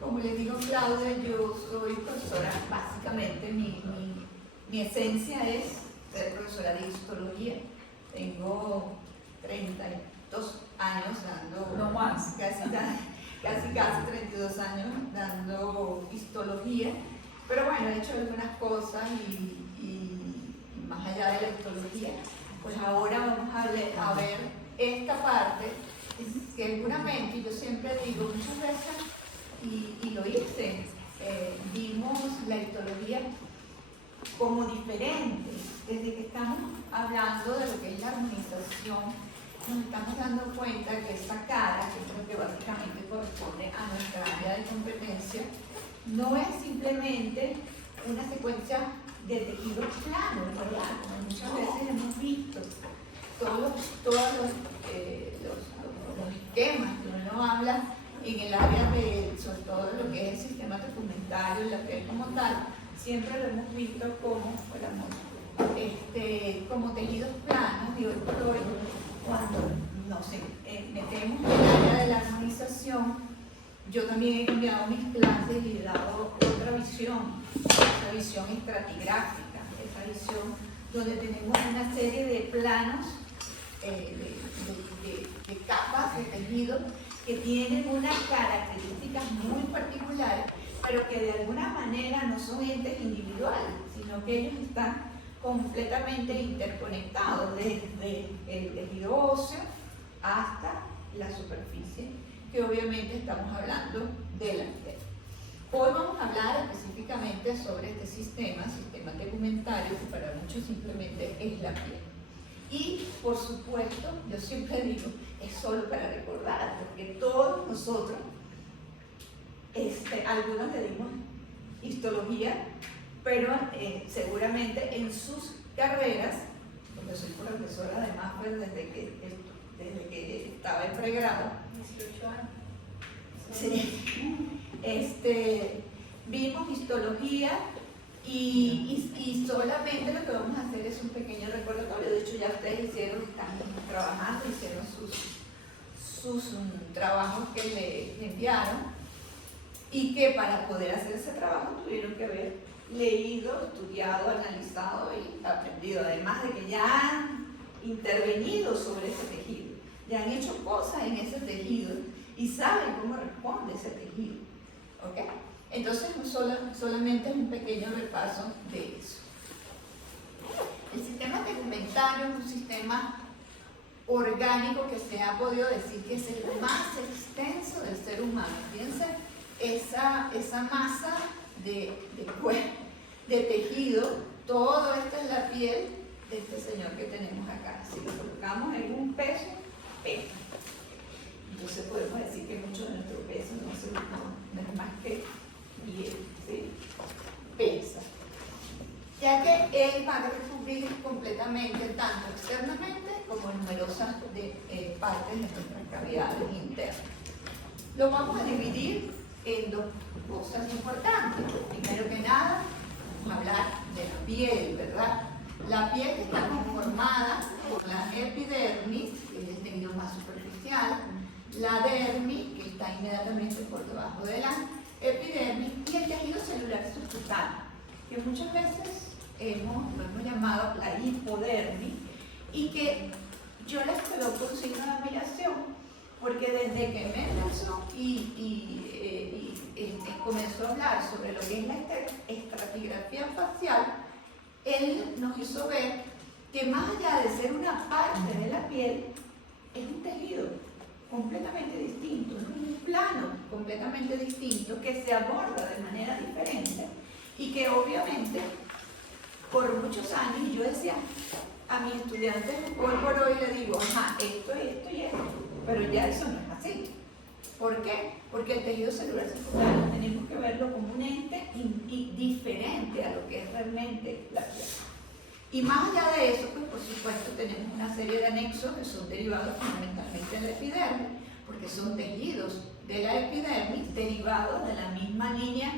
Como les digo, Claudia, yo soy profesora, básicamente mi esencia es ser profesora de histología. Tengo 32 años dando, no más, casi 32 años dando histología, pero bueno, he hecho algunas cosas y más allá de la histología, pues ahora vamos a ver esta parte que seguramente, yo siempre digo muchas veces, y lo hice, vimos la histología como diferente. Desde que estamos hablando de lo que es la armonización, nos estamos dando cuenta que esa cara, que es lo que básicamente corresponde a nuestra área de competencia, no es simplemente una secuencia de tejidos planos, ¿verdad? Como muchas veces hemos visto, todos los esquemas que uno habla en el área de, sobre todo lo que es el sistema tegumentario, la piel como tal, siempre lo hemos visto como, como tejidos planos, y hoy por hoy, cuando metemos en el área de la armonización, yo también he cambiado mis clases y he dado otra visión, esa visión estratigráfica, esa visión donde tenemos una serie de planos, de capas de tejido que tienen unas características muy particulares, pero que de alguna manera no son entes individuales, sino que ellos están completamente interconectados desde el tejido óseo hasta la superficie, que obviamente estamos hablando de la piel. Hoy vamos a hablar específicamente sobre este sistema tegumentario, que para muchos simplemente es la piel. Y, por supuesto, yo siempre digo, es solo para recordar, porque todos nosotros, algunos le dimos histología, pero seguramente en sus carreras, porque soy profesora además pues, desde que estaba en pregrado, 18 años. Sí. Vimos histología y solamente lo que vamos a hacer es un pequeño recordatorio. De hecho, ya ustedes están trabajando, hicieron sus trabajos que le enviaron, y que para poder hacer ese trabajo tuvieron que haber leído, estudiado, analizado y aprendido, además de que ya han intervenido sobre ese tejido, ya han hecho cosas en ese tejido y saben cómo responde ese tejido. ¿Ok? Entonces, solamente es un pequeño repaso de eso. El sistema tegumentario es un sistema orgánico que se ha podido decir que es el más extenso del ser humano. Fíjense, esa masa de tejido, todo esto es la piel de este señor que tenemos acá. Si lo colocamos en un peso, pesa. Entonces podemos decir que mucho de nuestro peso no es más que piel, ¿sí? Pesa. Ya que él va a recubrir completamente, tanto externamente como en numerosas partes de nuestras cavidades internas. Lo vamos a dividir en dos cosas importantes. Primero que nada, vamos a hablar de la piel, ¿verdad? La piel que está conformada por la epidermis, que es el tejido más superficial, la dermis, que está inmediatamente por debajo de la epidermis, y el tejido celular subcutáneo, que muchas veces lo hemos llamado la hipodermis, y que yo les coloco un signo de admiración, porque desde que Mendelssohn comenzó a hablar sobre lo que es la estratigrafía facial, él nos hizo ver que más allá de ser una parte de la piel, es un tejido completamente distinto, es un plano completamente distinto que se aborda de manera diferente, y que obviamente por muchos años, y yo decía a mis estudiantes hoy por hoy, le digo, ajá, esto y esto, pero ya eso no es así. ¿Por qué? Porque el tejido celular subcutáneo tenemos que verlo como un ente diferente a lo que es realmente la piel. Y más allá de eso, pues por supuesto tenemos una serie de anexos que son derivados fundamentalmente de la epidermis, porque son tejidos de la epidermis derivados de la misma línea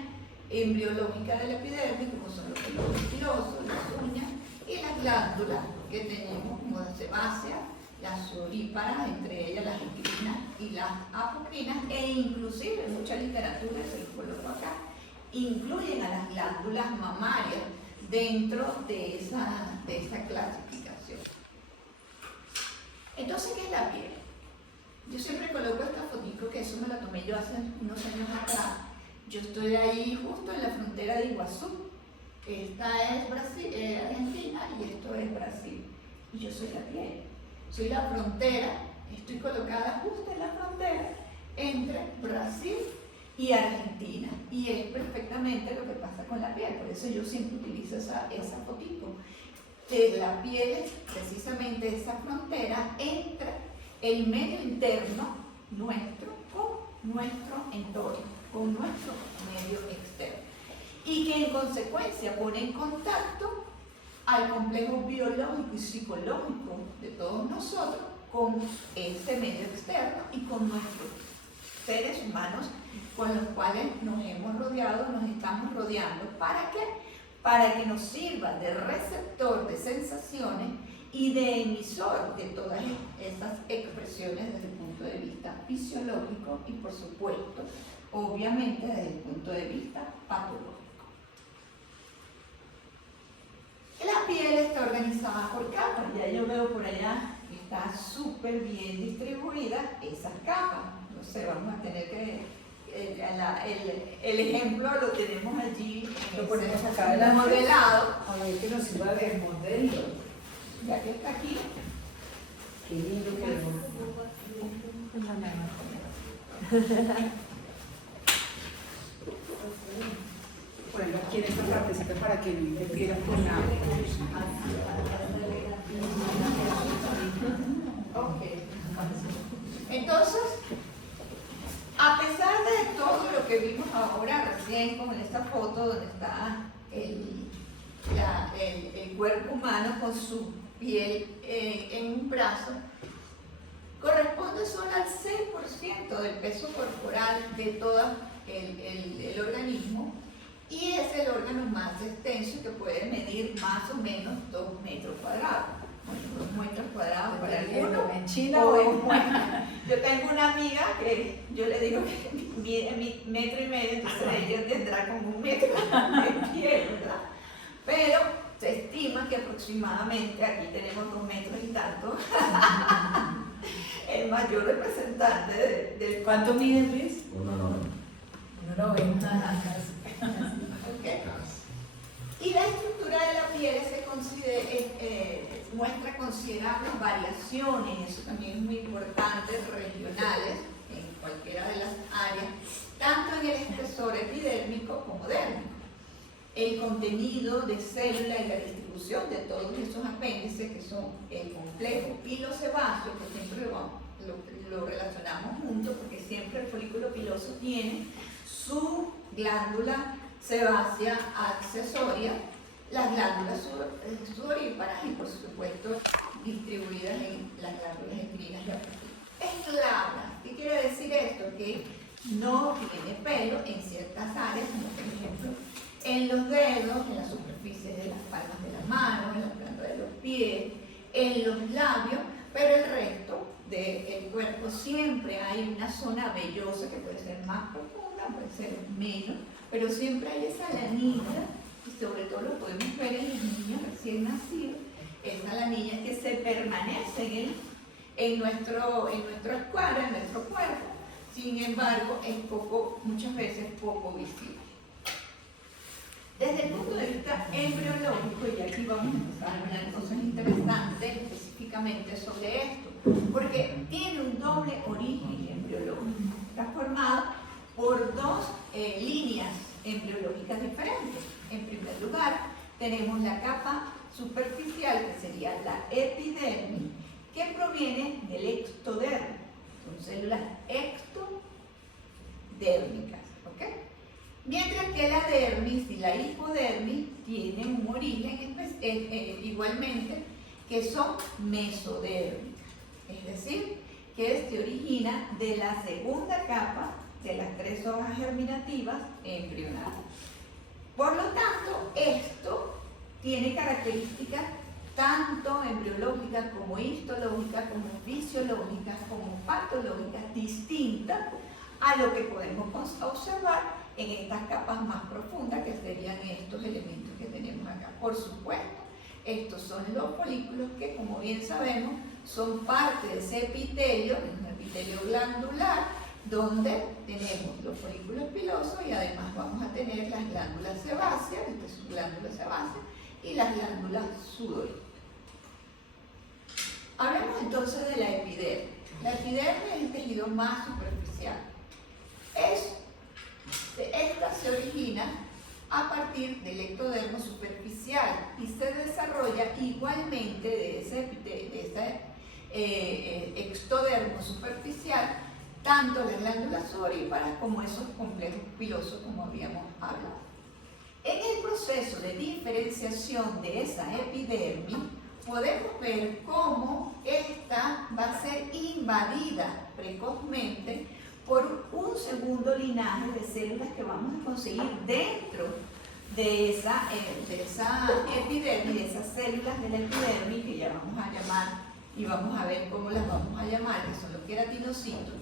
embriológica de la epidermis, como son los pelos pilosos, las uñas y las glándulas que tenemos, como la sebácea, las ovíparas, entre ellas las encrinas y las apocrinas, e inclusive en mucha literatura se coloco acá, incluyen a las glándulas mamarias dentro de esa clasificación. Entonces, ¿qué es la piel? Yo siempre coloco esta fotito, que eso me la tomé yo hace unos años atrás. Yo estoy ahí justo en la frontera de Iguazú. Esta es Argentina y esto es Brasil. Y yo soy la piel. Soy la frontera, estoy colocada justo en la frontera entre Brasil y Argentina. Y es perfectamente lo que pasa con la piel. Por eso yo siempre utilizo esa fotito. Que la piel es precisamente esa frontera entre el medio interno nuestro con nuestro entorno, con nuestro medio externo. Y que en consecuencia pone en contacto al complejo biológico y psicológico de todos nosotros con ese medio externo y con nuestros seres humanos con los cuales nos hemos rodeado, nos estamos rodeando. ¿Para qué? Para que nos sirva de receptor de sensaciones y de emisor de todas esas expresiones desde el punto de vista fisiológico y, por supuesto, obviamente desde el punto de vista patológico. La piel está organizada por capas, ya yo veo por allá que está súper bien distribuida esas capas. No sé, vamos a tener que... El ejemplo lo tenemos allí, lo ponemos acá adelante, modelado. A ver que nos sirva de modelo. Ya que está aquí. Qué lindo que lo... Ponerlo aquí en esta partecita para que no interfiera con la... Ok. Entonces, a pesar de todo lo que vimos ahora recién con esta foto donde está el cuerpo humano con su piel en un brazo, corresponde solo al 6% del peso corporal de todo el organismo, y es el órgano más extenso que puede medir más o menos 2 metros cuadrados. Bueno, 2 metros cuadrados para algunos. ¿En China o en Juan? Yo tengo una amiga que yo le digo que mide 1,5 metros, entonces ella tendrá como 1 metro de pie, ¿verdad? Pero se estima que aproximadamente, aquí tenemos 2 metros y tanto, el mayor representante del... ¿Cuánto mide, Luis? 1,90. 1,90. Okay. Y la estructura de la piel muestra considerables variaciones, eso también es muy importante, regionales, en cualquiera de las áreas, tanto en el espesor epidérmico como dérmico. El contenido de célula y la distribución de todos esos apéndices, que son el complejo pilosebáceo, que siempre lo relacionamos juntos, porque siempre el folículo piloso tiene su glándula sebácea accesoria, las glándulas sudoríparas y, por supuesto, distribuidas en las glándulas endocrinas y apical. Es glabra. ¿Qué quiere decir esto? Que no tiene pelo en ciertas áreas, como por ejemplo en los dedos, en la superficie de las palmas de las manos, en la planta de los pies, en los labios, pero el resto del cuerpo siempre hay una zona vellosa que puede ser más profunda, puede ser menos, pero siempre hay esa lanita, y sobre todo lo podemos ver en los niños recién nacidos, esa lanilla que se permanece en nuestro escuadro, en nuestro cuerpo, sin embargo es muchas veces poco visible. Desde el punto de vista embriológico, y aquí vamos a empezar a hablar cosas interesantes específicamente sobre esto, porque tiene un doble origen embriológico. Está formado por 2 líneas embriológicas diferentes. En primer lugar, tenemos la capa superficial, que sería la epidermis, que proviene del ectodermo. Son células ectodérmicas, ¿ok? Mientras que la dermis y la hipodermis tienen un origen igualmente, que son mesodérmicas, es decir, que se origina de la segunda capa de las 3 hojas germinativas embrionales. Por lo tanto, esto tiene características tanto embriológicas como histológicas, como fisiológicas, como patológicas, distintas a lo que podemos observar en estas capas más profundas, que serían estos elementos que tenemos acá. Por supuesto, estos son los folículos que, como bien sabemos, son parte de ese epitelio, un epitelio glandular, donde tenemos los folículos pilosos y además vamos a tener las glándulas sebáceas, esta es su glándula sebácea, y las glándulas sudoríparas. Hablemos entonces de la epidermis. La epidermis es el tejido más superficial. Esta se origina a partir del ectodermo superficial y se desarrolla igualmente de ese ectodermo superficial, tanto las glándulas sudoríparas como esos complejos pilosos, como habíamos hablado. En el proceso de diferenciación de esa epidermis, podemos ver cómo esta va a ser invadida precozmente por un segundo linaje de células que vamos a conseguir dentro de esa epidermis, de esas células de la epidermis, que ya vamos a llamar y vamos a ver cómo las vamos a llamar, que son los queratinocitos.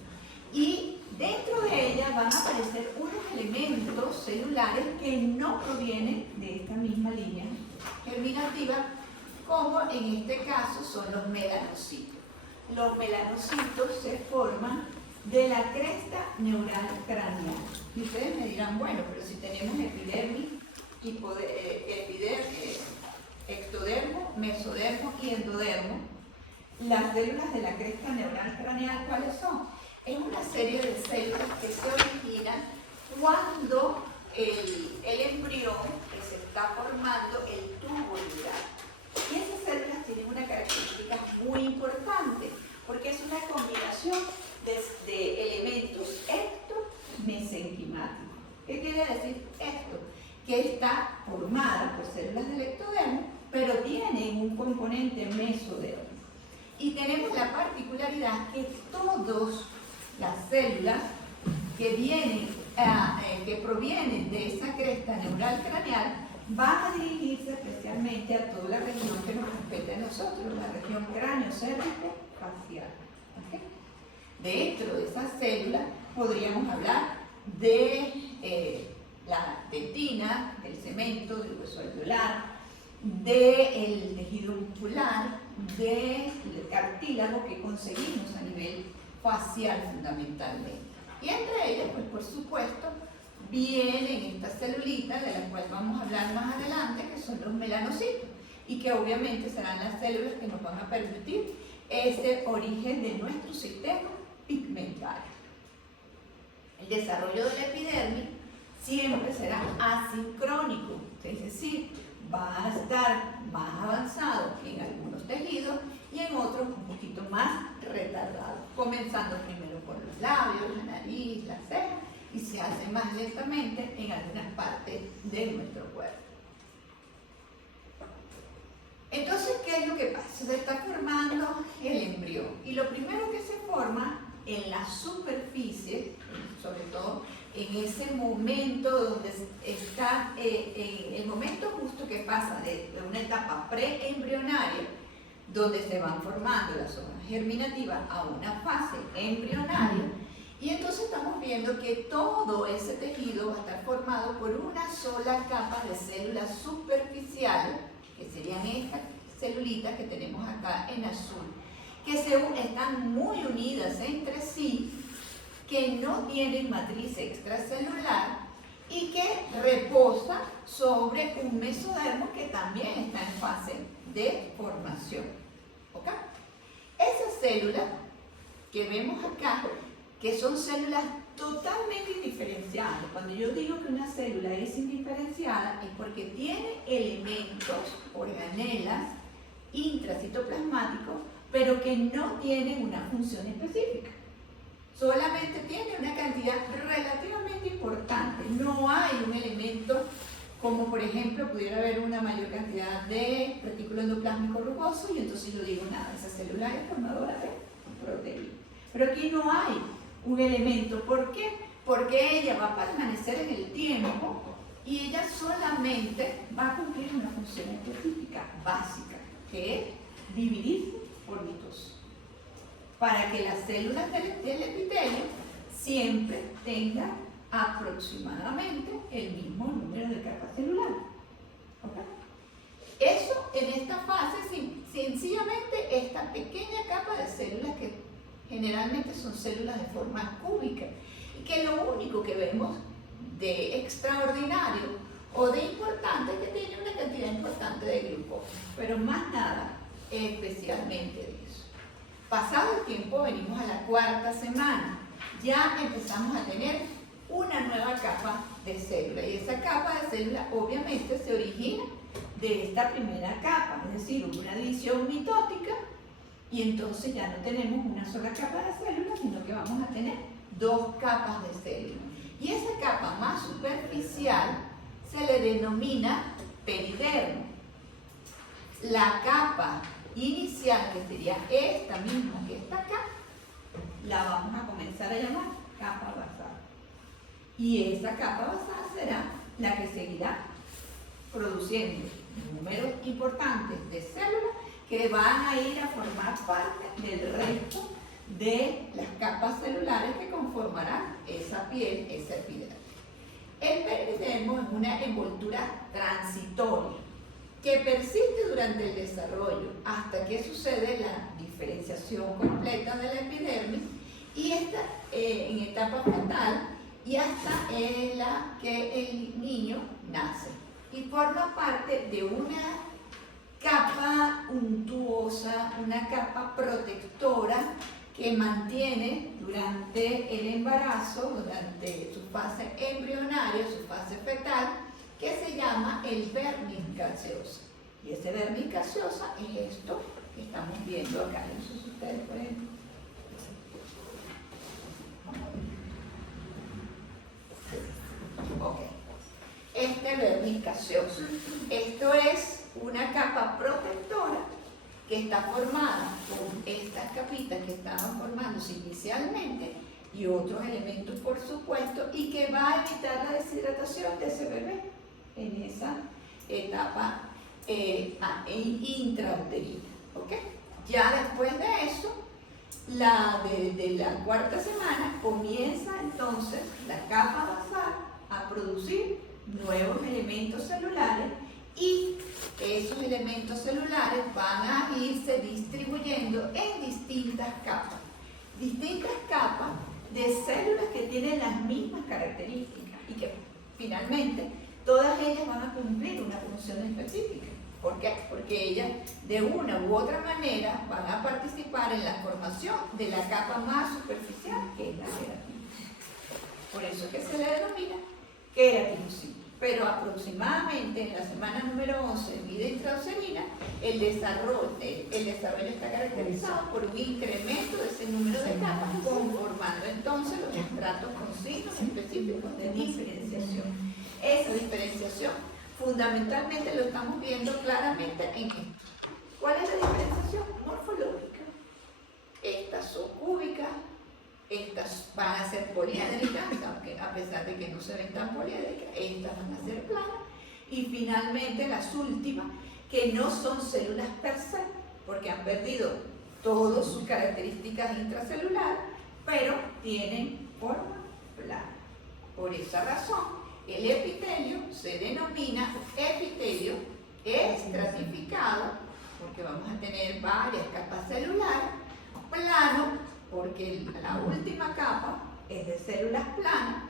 Y dentro de ellas van a aparecer unos elementos celulares que no provienen de esta misma línea germinativa, como en este caso son los melanocitos. Los melanocitos se forman de la cresta neural craneal. Y ustedes me dirán, bueno, pero si tenemos epidermis, ectodermo, mesodermo y endodermo, las células de la cresta neural craneal, ¿cuáles son? Es una serie de células que se originan cuando el embrión que se está formando, el tubo neural. Y esas células tienen una característica muy importante, porque es una combinación de elementos ecto-mesenquimáticos. ¿Qué quiere decir esto? Que está formada por células del ectodermo, pero tiene un componente mesodermo. Y tenemos la particularidad que todas las células que provienen de esa cresta neural craneal van a dirigirse especialmente a toda la región que nos compete a nosotros, la región cráneo-cérvico-facial. ¿Okay? Dentro de esas células podríamos hablar de la dentina, del cemento, del hueso alveolar, del tejido muscular, del cartílago que conseguimos a nivel facial fundamentalmente. Y entre ellas, pues por supuesto, vienen estas celulitas de las cuales vamos a hablar más adelante, que son los melanocitos, y que obviamente serán las células que nos van a permitir ese origen de nuestro sistema pigmentario. El desarrollo de la epidermis siempre será asincrónico, es decir, va a estar más avanzado en algunos tejidos y en otros un poquito más retardado, comenzando primero por los labios, la nariz, las cejas, y se hace más lentamente en algunas partes de nuestro cuerpo. Entonces, ¿qué es lo que pasa? Se está formando el embrión, y lo primero que se forma en la superficie, sobre todo en ese momento donde está, en el momento justo que pasa de una etapa preembrionaria, donde se van formando las hojas germinativas, a una fase embrionaria, y entonces estamos viendo que todo ese tejido va a estar formado por una sola capa de células superficiales, que serían estas celulitas que tenemos acá en azul, que están muy unidas entre sí, que no tienen matriz extracelular y que reposa sobre un mesodermo que también está en fase de formación. ¿Ok? Esas células que vemos acá, que son células totalmente indiferenciadas. Cuando yo digo que una célula es indiferenciada, es porque tiene elementos, organelas, intracitoplasmáticos, pero que no tienen una función específica. Solamente tiene una cantidad relativamente importante. No hay un elemento como, por ejemplo, pudiera haber una mayor cantidad de retículo endoplásmico rugoso y entonces yo digo, nada, esa célula es formadora de proteína. Pero aquí no hay un elemento. ¿Por qué? Porque ella va a permanecer en el tiempo y ella solamente va a cumplir una función específica, básica, que es dividirse por mitosis, para que las células del epitelio siempre tengan aproximadamente el mismo número de capas celulares. ¿Ok? Eso en esta fase, sencillamente esta pequeña capa de células que generalmente son células de forma cúbica y que lo único que vemos de extraordinario o de importante es que tiene una cantidad importante de glucosa, pero más nada especialmente de eso. Pasado el tiempo venimos a la cuarta semana, ya empezamos a tener una nueva capa de célula y esa capa de célula obviamente se origina de esta primera capa, es decir, una división mitótica y entonces ya no tenemos una sola capa de células, sino que vamos a tener dos capas de células. Y esa capa más superficial se le denomina peridermo. La capa inicial, que sería esta misma que está acá, la vamos a comenzar a llamar capa basal. Y esa capa basal será la que seguirá produciendo números importantes de células que van a ir a formar parte del resto de las capas celulares que conformarán esa piel, esa epidermis. El peridermo es una envoltura transitoria que persiste durante el desarrollo hasta que sucede la diferenciación completa de la epidermis y esta en etapa fetal y hasta en la que el niño nace y forma parte de una capa untuosa, una capa protectora que mantiene durante el embarazo, durante su fase embrionaria, su fase fetal, que se llama el vermis gaseosa. Y ese vermis gaseosa es esto que estamos viendo acá. No sé si ustedes pueden. Ok. Este vermis gaseoso. Esto es una capa protectora que está formada con estas capitas que estaban formándose inicialmente y otros elementos por supuesto y que va a evitar la deshidratación de ese bebé en esa etapa intrauterina. ¿Okay? Ya después de eso, de la cuarta semana comienza entonces la capa basal a producir nuevos elementos celulares y esos elementos celulares van a irse distribuyendo en distintas capas de células que tienen las mismas características y que finalmente todas ellas van a cumplir una función específica. ¿Por qué? Porque ellas de una u otra manera van a participar en la formación de la capa más superficial, que es la queratina. Por eso es que se le denomina queratinocitos. Pero aproximadamente en la semana número 11 en vida intrauterina, el desarrollo está caracterizado por un incremento de ese número de capas, conformando entonces los estratos con signos específicos de diferenciación. Esa diferenciación fundamentalmente lo estamos viendo claramente en esto. ¿Cuál es la diferenciación? Morfológica. Estas son cúbicas, estas van a ser poliédricas, aunque a pesar de que no se ven tan poliédricas, estas van a ser planas. Y finalmente las últimas, que no son células per se, porque han perdido todas sus características intracelulares, pero tienen forma plana. Por esa razón, el epitelio se denomina epitelio estratificado, porque vamos a tener varias capas celulares, plano, porque la última capa es de células planas,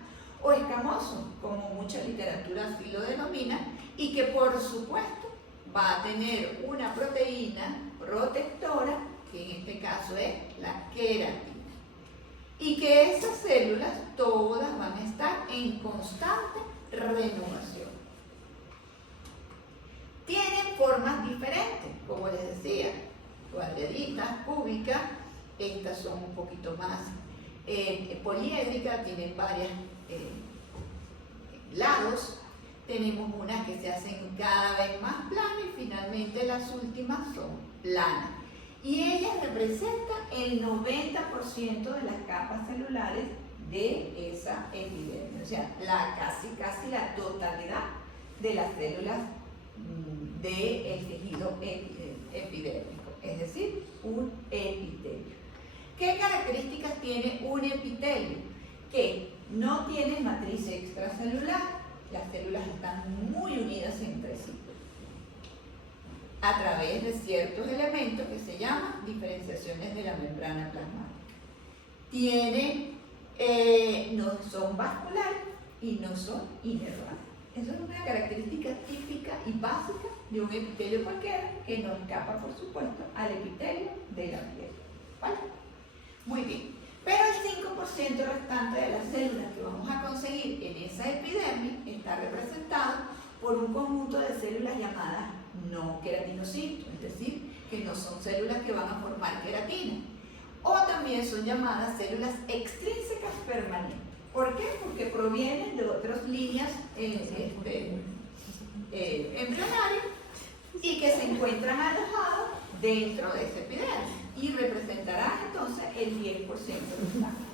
o escamoso, como mucha literatura así lo denomina, y que por supuesto va a tener una proteína protectora, que en este caso es la queratina. Y que esas células todas van a estar en constante renovación. Tienen formas diferentes, como les decía, cuadraditas, cúbicas. Estas son un poquito más poliédricas, tienen varios lados. Tenemos unas que se hacen cada vez más planas y finalmente las últimas son planas. Y ellas representan el 90% de las capas celulares de esa epidermis. O sea, casi la totalidad de las células del tejido epidérmico, es decir, un epitelio. ¿Qué características tiene un epitelio? Que no tiene matriz extracelular, las células están muy unidas entre sí a través de ciertos elementos que se llaman diferenciaciones de la membrana plasmática. No son vasculares y no son inervantes. Eso es una característica típica y básica de un epitelio cualquiera que no escapa, por supuesto, al epitelio de la piel. ¿Vale? Muy bien. Pero el 5% restante de las células que vamos a conseguir en esa epidermis está representado por un conjunto de células llamadas no queratinocitos, es decir, que no son células que van a formar queratina. O también son llamadas células extrínsecas permanentes. ¿Por qué? Porque provienen de otras líneas embrionarias y que se encuentran alojadas dentro de ese epidermis y representarán entonces el 10% restante.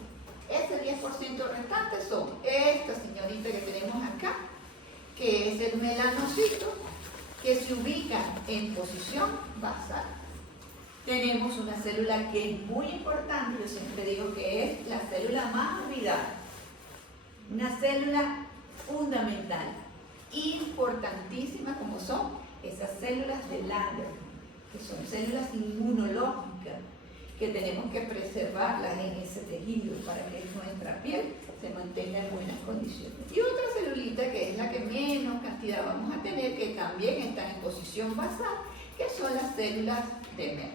Ese 10% restante son esta señorita que tenemos acá, que es el melanocito, que se ubica en posición basal. Tenemos una célula que es muy importante, yo siempre digo que es la célula más olvidada, una célula fundamental, importantísima, como son esas células de Langerhans, que son células inmunológicas, que tenemos que preservarlas en ese tejido para que nuestra piel se mantenga en buenas condiciones. Y otra celulita que es la que menos cantidad vamos a tener, que también están en posición basal, que son las células de Merck.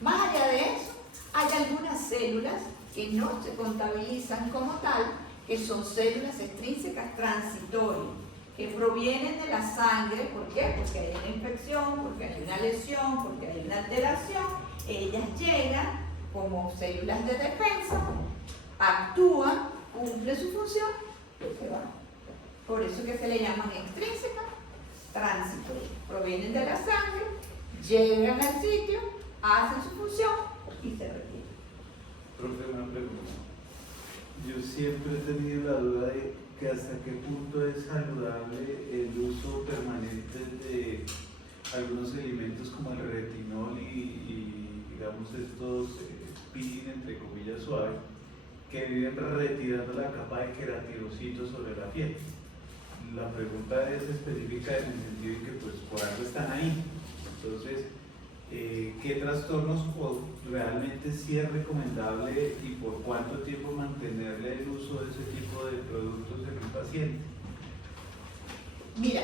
Más allá de eso, hay algunas células que no se contabilizan como tal, que son células extrínsecas transitorias, que provienen de la sangre. ¿Por qué? Porque hay una infección, porque hay una lesión, porque hay una alteración. Ellas llegan como células de defensa, actúan, cumplen su función y se van. Por eso que se le llaman extrínsecas transitorias. Provienen de la sangre, llegan al sitio, hacen su función y se retiran. Profe, una pregunta. Yo siempre he tenido la duda de que hasta qué punto es saludable el uso permanente de algunos alimentos como el retinol y digamos estos peeling entre comillas suaves que viven retirando la capa de queratinocitos sobre la piel. La pregunta es específica en el sentido de que pues por algo están ahí. Entonces, ¿qué trastornos o realmente sí es recomendable y por cuánto tiempo mantenerle el uso de ese tipo de productos en el paciente? Mira,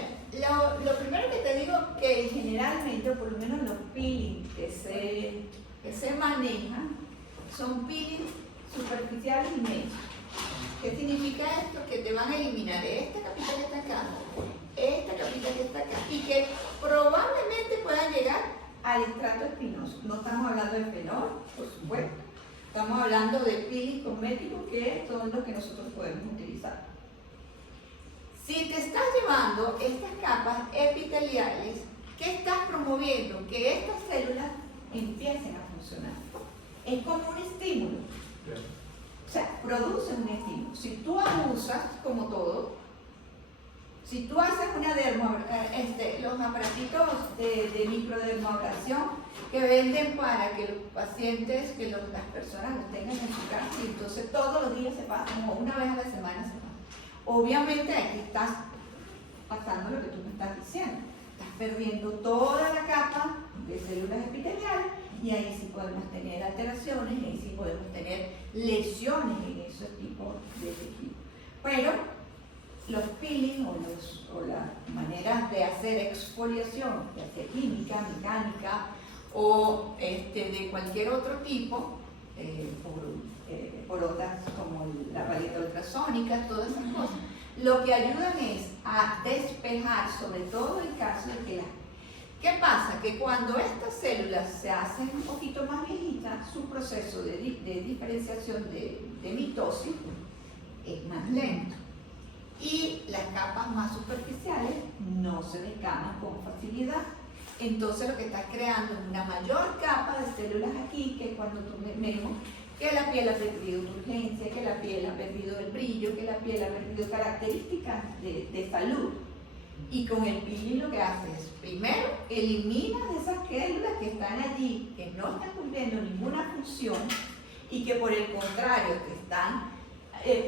lo primero que te digo que generalmente, o por lo menos los peelings que se manejan, son peelings superficiales y medios. ¿Qué significa esto? Que te van a eliminar esta capita que está acá, esta capita que está acá, y que probablemente puedan llegar al estrato espinoso. No estamos hablando de fenol, por supuesto. Estamos hablando de peeling cosméticos, que son los que nosotros podemos utilizar. Si te estás llevando estas capas epiteliales, ¿qué estás promoviendo? Que estas células empiecen a funcionar. Es como un estímulo. O sea, produce un estímulo. Si tú abusas, como todo, si tú haces una los aparatitos de microdermoabrasión que venden para que los pacientes, que las personas los tengan en su casa, y entonces todos los días se pasan, o una vez a la semana se pasan. Obviamente aquí estás pasando lo que tú me estás diciendo. Estás perdiendo toda la capa de células epiteliales y ahí sí podemos tener alteraciones, y ahí sí podemos tener lesiones en ese tipo de tejido. Pero los peeling o las maneras de hacer exfoliación, ya sea química, mecánica o de cualquier otro tipo, por otras como la paleta ultrasónica, todas esas cosas, lo que ayudan es a despejar, sobre todo el caso de que ¿qué pasa? Que cuando estas células se hacen un poquito más viejitas, su proceso de diferenciación de mitosis es más lento. Y las capas más superficiales no se descaman con facilidad. Entonces lo que estás creando es una mayor capa de células aquí, que cuando tú vemos que la piel ha perdido turgencia, que la piel ha perdido el brillo, que la piel ha perdido características de salud. Y con el peeling lo que hace es, primero, eliminas esas células que están allí, que no están cumpliendo ninguna función y que por el contrario te están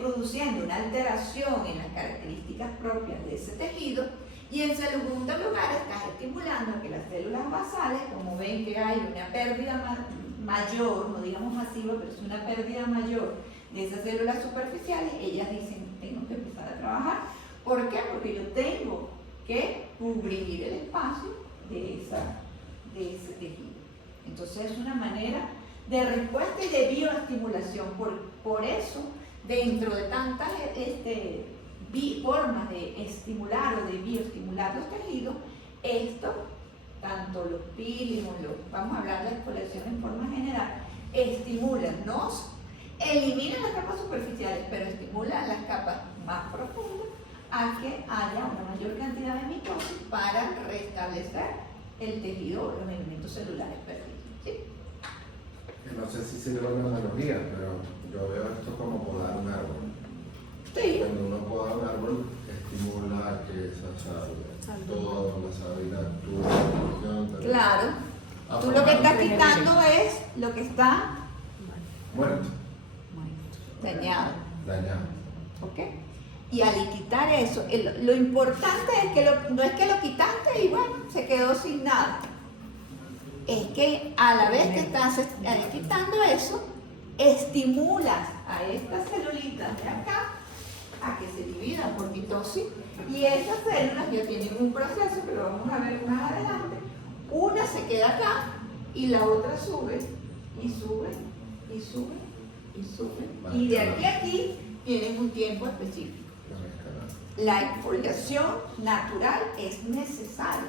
produciendo una alteración en las características propias de ese tejido, y en segundo lugar estás estimulando a que las células basales, como ven que hay una pérdida mayor, no digamos masiva, pero es una pérdida mayor de esas células superficiales, ellas dicen, tengo que empezar a trabajar. ¿Por qué? Porque yo tengo que cubrir el espacio de ese tejido. Entonces es una manera de respuesta y de bioestimulación. Por eso, dentro de tantas formas de estimular o de bioestimular los tejidos, esto, tanto los peelings, vamos a hablar de exfoliación en forma general, estimulan, no eliminan las capas superficiales, pero estimulan las capas más profundas a que haya una mayor cantidad de mitosis para restablecer el tejido o los elementos celulares perdidos. ¿Sí? No sé si sirve una analogía, pero yo veo esto como podar un árbol. Sí. Cuando uno poda un árbol, estimula que esa toda la savia actúe. Claro. Tú lo que estás quitando es lo que está muerto, dañado. ¿Ok? Y al quitar eso, lo importante es que no es que lo quitaste y bueno, se quedó sin nada. Es que a la vez que estás quitando eso, estimulas a estas celulitas de acá a que se dividan por mitosis, y esas células ya tienen un proceso que lo vamos a ver más adelante. Una se queda acá y la otra sube y sube y sube y sube, y de aquí a aquí tienen un tiempo específico. La exfoliación natural es necesaria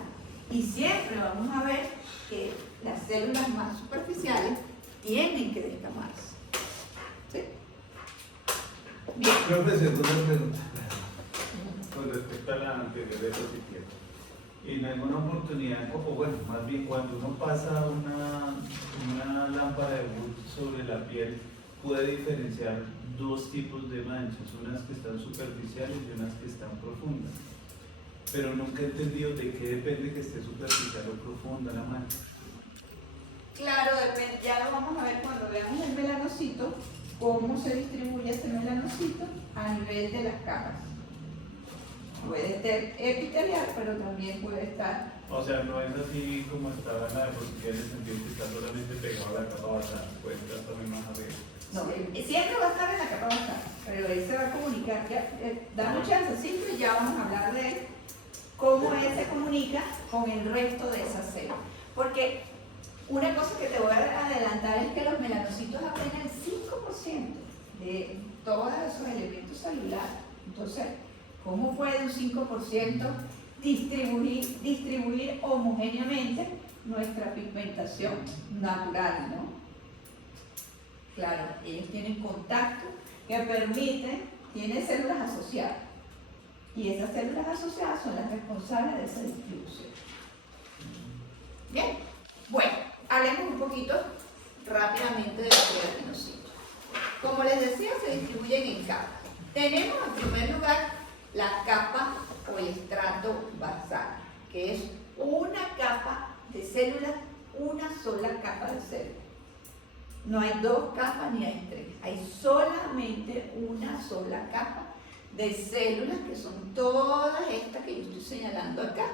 y siempre vamos a ver que las células más superficiales tienen que descamarse. ¿Sí? Bien. Profesor, una pregunta con respecto a la anterior diapositiva. En alguna oportunidad, o bueno, más bien cuando uno pasa una lámpara de Wood sobre la piel, puede diferenciar dos tipos de manchas, unas que están superficiales y unas que están profundas. Pero nunca he entendido de qué depende que esté superficial o profunda la mancha. Claro, depende, ya lo vamos a ver cuando veamos el melanocito, cómo se distribuye ese melanocito a nivel de las capas. Puede ser epitelial, pero también puede estar... O sea, no es así como estaba en la diapositiva, en el sentido que está solamente pegado a la capa basal, puede estar también más arriba. No, siempre va a estar en la capa basal, pero él se va a comunicar. Dame chance, simple, ya vamos a hablar de él, cómo él se comunica con el resto de esas células. Porque una cosa que te voy a adelantar es que los melanocitos apenas el 5% de todos esos elementos celulares. Entonces, ¿cómo puede un 5% distribuir homogéneamente nuestra pigmentación natural, ¿no? Claro, ellos tienen contacto que permiten, tienen células asociadas. Y esas células asociadas son las responsables de esa distribución. Bien, bueno, hablemos un poquito rápidamente de los queratinocitos. Como les decía, se distribuyen en capas. Tenemos en primer lugar la capa o el estrato basal, que es una capa de células, una sola capa de células. No hay dos capas ni hay tres, hay solamente una sola capa de células, que son todas estas que yo estoy señalando acá.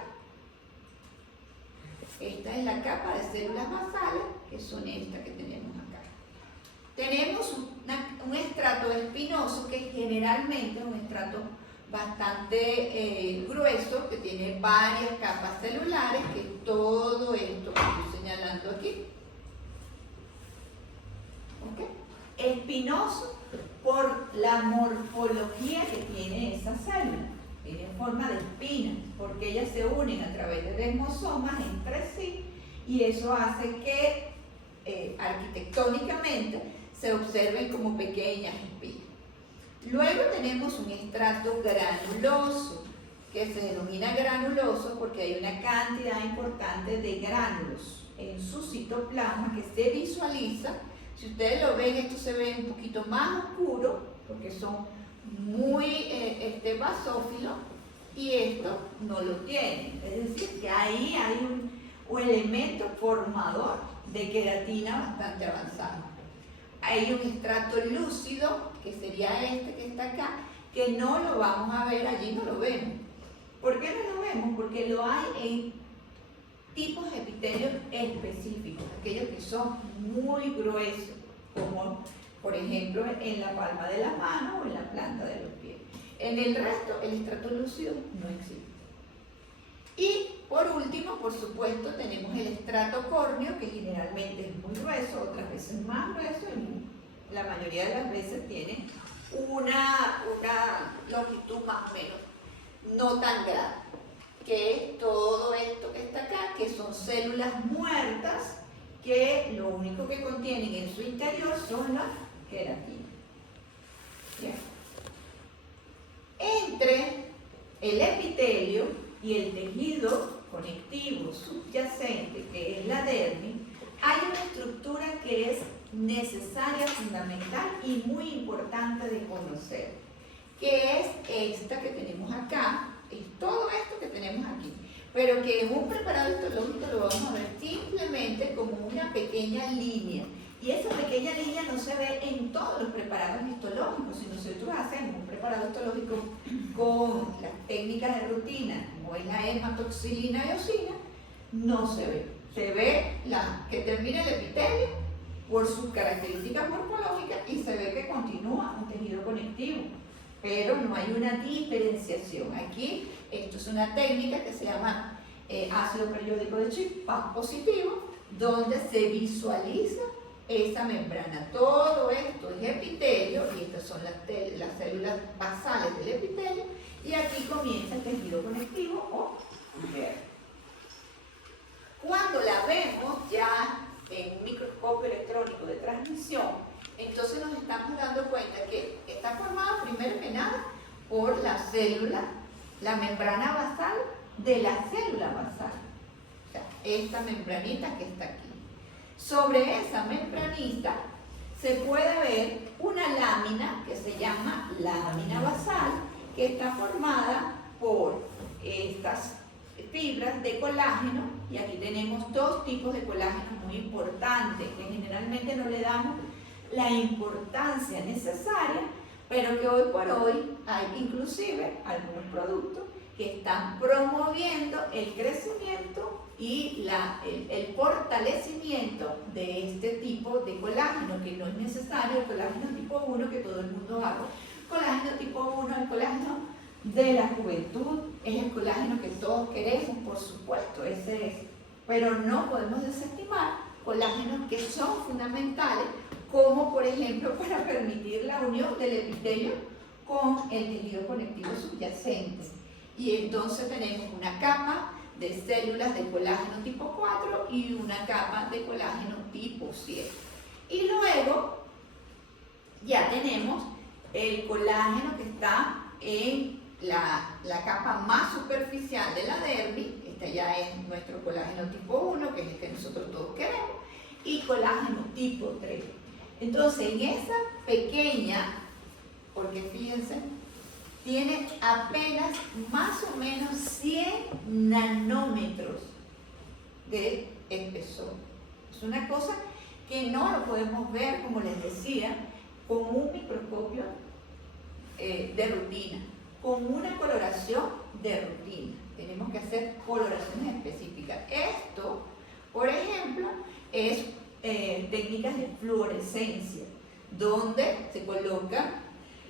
Esta es la capa de células basales, que son estas que tenemos acá. Tenemos un estrato espinoso, que generalmente es un estrato bastante grueso, que tiene varias capas celulares, que es todo esto que estoy señalando aquí. ¿Okay? Espinoso por la morfología que tiene esa célula. Tiene forma de espinas, porque ellas se unen a través de desmosomas entre sí, y eso hace que arquitectónicamente se observen como pequeñas espinas. Luego tenemos un estrato granuloso, que se denomina granuloso porque hay una cantidad importante de gránulos en su citoplasma que se visualiza. Si ustedes lo ven, esto se ve un poquito más oscuro porque son muy basófilos, y esto no lo tienen. Es decir, que ahí hay un elemento formador de queratina bastante avanzado. Hay un estrato lúcido que sería este que está acá, que no lo vamos a ver allí, no lo vemos. ¿Por qué no lo vemos? Porque lo hay en tipos de epitelios específicos, aquellos que son muy gruesos, como por ejemplo en la palma de la mano o en la planta de los pies. En el resto, el estrato lúcido no existe. Y por último, por supuesto, tenemos el estrato córneo, que generalmente es muy grueso, otras veces más grueso, y la mayoría de las veces tiene una longitud más o menos no tan grande, que es todo esto que está acá, que son células muertas, que lo único que contienen en su interior son las queratinas. Bien. Entre el epitelio y el tejido conectivo subyacente, que es la dermis, hay una estructura que es necesaria, fundamental y muy importante de conocer, que es esta que tenemos acá, es todo esto que tenemos aquí, pero que en un preparado histológico lo vamos a ver simplemente como una pequeña línea. Y esa pequeña línea no se ve en todos los preparados histológicos. Si nosotros hacemos un preparado histológico con las técnicas de rutina, como es la hematoxilina y eosina, no se ve. Se ve la que termina el epitelio por sus características morfológicas y se ve que continúa un tejido conectivo, pero no hay una diferenciación. Aquí, esto es una técnica que se llama ácido periódico de Schiff positivo, donde se visualiza esa membrana. Todo esto es epitelio y estas son las células basales del epitelio, y aquí comienza el tejido conectivo o ver. Cuando la vemos ya en un microscopio electrónico de transmisión, entonces nos estamos dando cuenta que está formada primero que nada por la célula, la membrana basal de la célula basal, o sea, esta membranita que está aquí. Sobre esa membranita se puede ver una lámina que se llama lámina basal, que está formada por estas fibras de colágeno, y aquí tenemos dos tipos de colágeno muy importantes, que generalmente no le damos la importancia necesaria, pero que hoy por hoy hay inclusive algunos productos que están promoviendo el crecimiento y el fortalecimiento de este tipo de colágeno, que no es necesario el colágeno tipo 1 que todo el mundo habla. Colágeno tipo 1, el colágeno de la juventud, es el colágeno que todos queremos, por supuesto, ese es. Pero no podemos desestimar colágenos que son fundamentales, como por ejemplo para permitir la unión del epitelio con el tejido conectivo subyacente. Y entonces tenemos una capa de células de colágeno tipo 4 y una capa de colágeno tipo 7. Y luego ya tenemos el colágeno que está en la capa más superficial de la dermis. Este ya es nuestro colágeno tipo 1, que es el que nosotros todos queremos, y colágeno tipo 3. Entonces, en esa pequeña, porque fíjense, tiene apenas más o menos 100 nanómetros de espesor. Es una cosa que no lo podemos ver, como les decía, con un microscopio de rutina, con una coloración de rutina. Tenemos que hacer coloraciones específicas. Esto, por ejemplo, es técnicas de fluorescencia, donde se colocan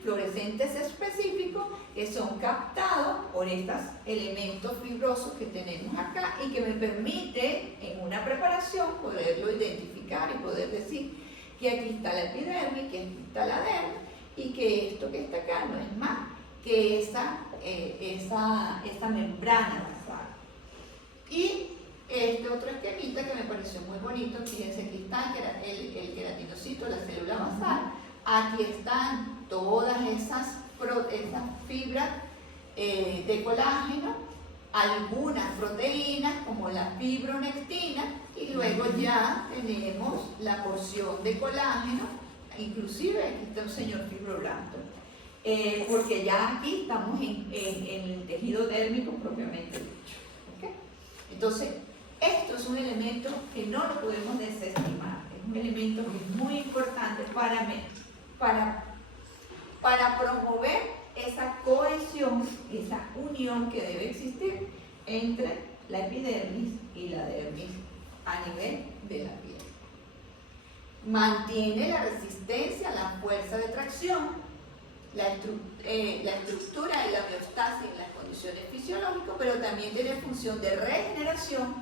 fluorescentes específicos que son captados por estos elementos fibrosos que tenemos acá y que me permite en una preparación poderlo identificar y poder decir que aquí está la epidermis, que aquí está la dermis, y que esto que está acá no es más que esa membrana basal. Y este otro esquemita que me pareció muy bonito, fíjense, aquí está el queratinocito, la célula basal, aquí están todas esas fibras de colágeno, algunas proteínas como la fibronectina, y luego ya tenemos la porción de colágeno, inclusive aquí está un señor fibroblasto, porque ya aquí estamos en el tejido dérmico propiamente dicho. ¿Okay? Entonces, esto es un elemento que no lo podemos desestimar, es un elemento que es muy importante para para promover esa cohesión, esa unión que debe existir entre la epidermis y la dermis a nivel de la piel. Mantiene la resistencia, la fuerza de tracción, la estructura y la homeostasis en las condiciones fisiológicas, pero también tiene función de regeneración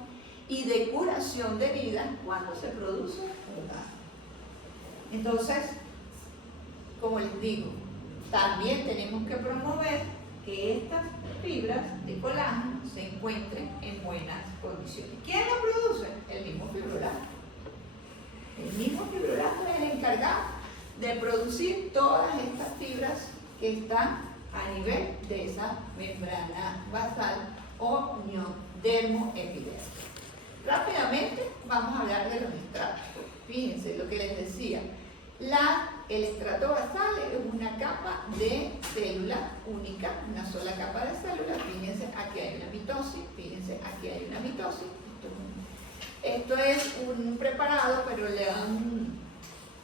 y de curación de heridas cuando se produce orgasmo. Entonces, como les digo, también tenemos que promover que estas fibras de colágeno se encuentren en buenas condiciones. ¿Quién lo produce? El mismo fibroblasto. El mismo fibroblasto es el encargado de producir todas estas fibras que están a nivel de esa membrana basal o unión dermoepidérmica. Rápidamente vamos a hablar de los estratos. Fíjense lo que les decía. El estrato basal es una capa de célula única, una sola capa de célula. Fíjense, aquí hay una mitosis. Fíjense, aquí hay una mitosis. Esto es un preparado, pero le han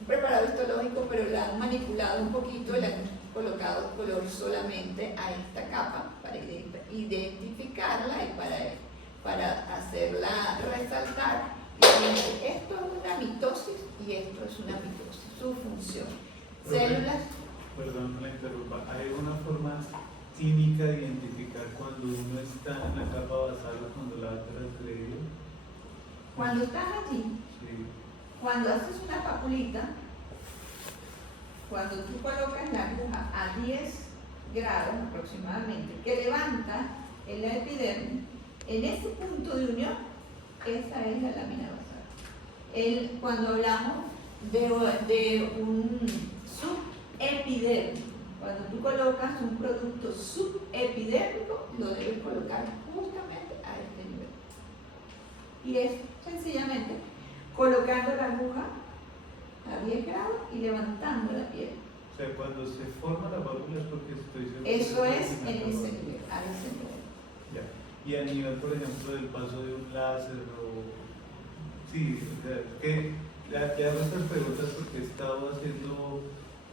un preparado histológico, pero le han manipulado un poquito y le han colocado color solamente a esta capa para identificarla y para hacerla resaltar. Y fíjense, esto es una mitosis y esto es una mitosis. Su función. Células. Perdón que la interrumpa. ¿Hay una forma clínica de identificar cuando uno está en la capa basal o cuando la otra es creído? Cuando estás allí, Sí. cuando haces una papulita, cuando tú colocas la aguja a 10 grados aproximadamente, que levanta en la epidermis, en ese punto de unión, esa es la lámina basal. Cuando hablamos de un subepidérmico, cuando tú colocas un producto subepidérmico, lo debes colocar justamente a este nivel. Y es sencillamente colocando la aguja a 10 grados y levantando la piel. O sea, cuando se forma la válvula es porque estoy seguro. Eso es en ese nivel, a ese nivel. Ya. Y a nivel, por ejemplo, del paso de un láser o... Sí, o sea, que ya hago estas preguntas porque he estado haciendo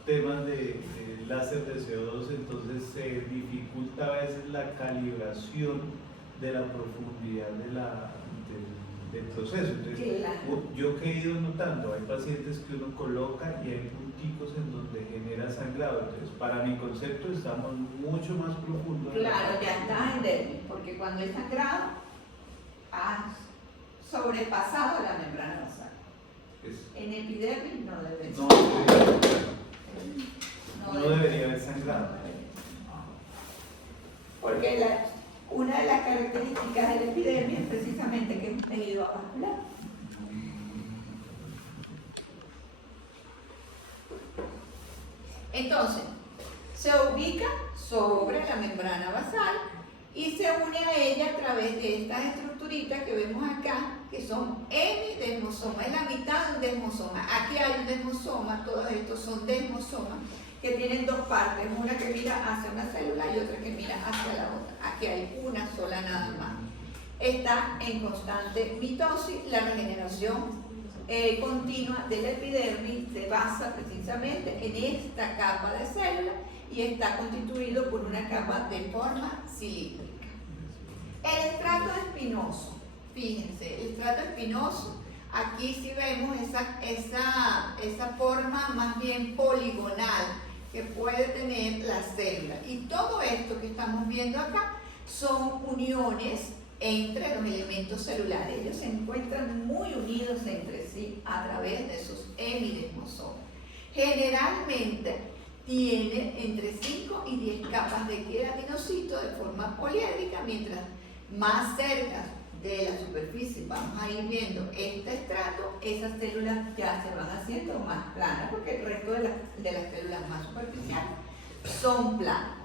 temas de láser de CO2, entonces se dificulta a veces la calibración de la profundidad del proceso. Entonces, Claro. yo que he ido notando, hay pacientes que uno coloca y hay punticos en donde genera sangrado. Entonces, para mi concepto, estamos mucho más profundos. Claro, ya estás en dermis, porque cuando es sangrado, has sobrepasado la membrana basal. En epidermis no debe ser. No debería haber sangrado. Porque una de las características de la epidermis es precisamente que es un tejido avascular. Entonces, se ubica sobre la membrana basal y se une a ella a través de estas estructuritas que vemos acá, que son hemidesmosomas, es la mitad de un desmosoma. Aquí hay un desmosoma, todos estos son desmosomas, que tienen dos partes, una que mira hacia una célula y otra que mira hacia la otra. Aquí hay una sola nada más. Está en constante mitosis, la regeneración continua de la epidermis se basa precisamente en esta capa de células y está constituido por una capa de forma cilíndrica. El estrato espinoso, fíjense, el estrato espinoso, aquí sí vemos esa forma más bien poligonal que puede tener la célula. Y todo esto que estamos viendo acá son uniones entre los elementos celulares. Ellos se encuentran muy unidos entre sí a través de esos hemidesmosomas. Generalmente tiene entre 5 y 10 capas de queratinocito de forma poliédrica, mientras más cerca de la superficie vamos a ir viendo este estrato, esas células ya se van haciendo más planas, porque el resto de las células más superficiales son planas.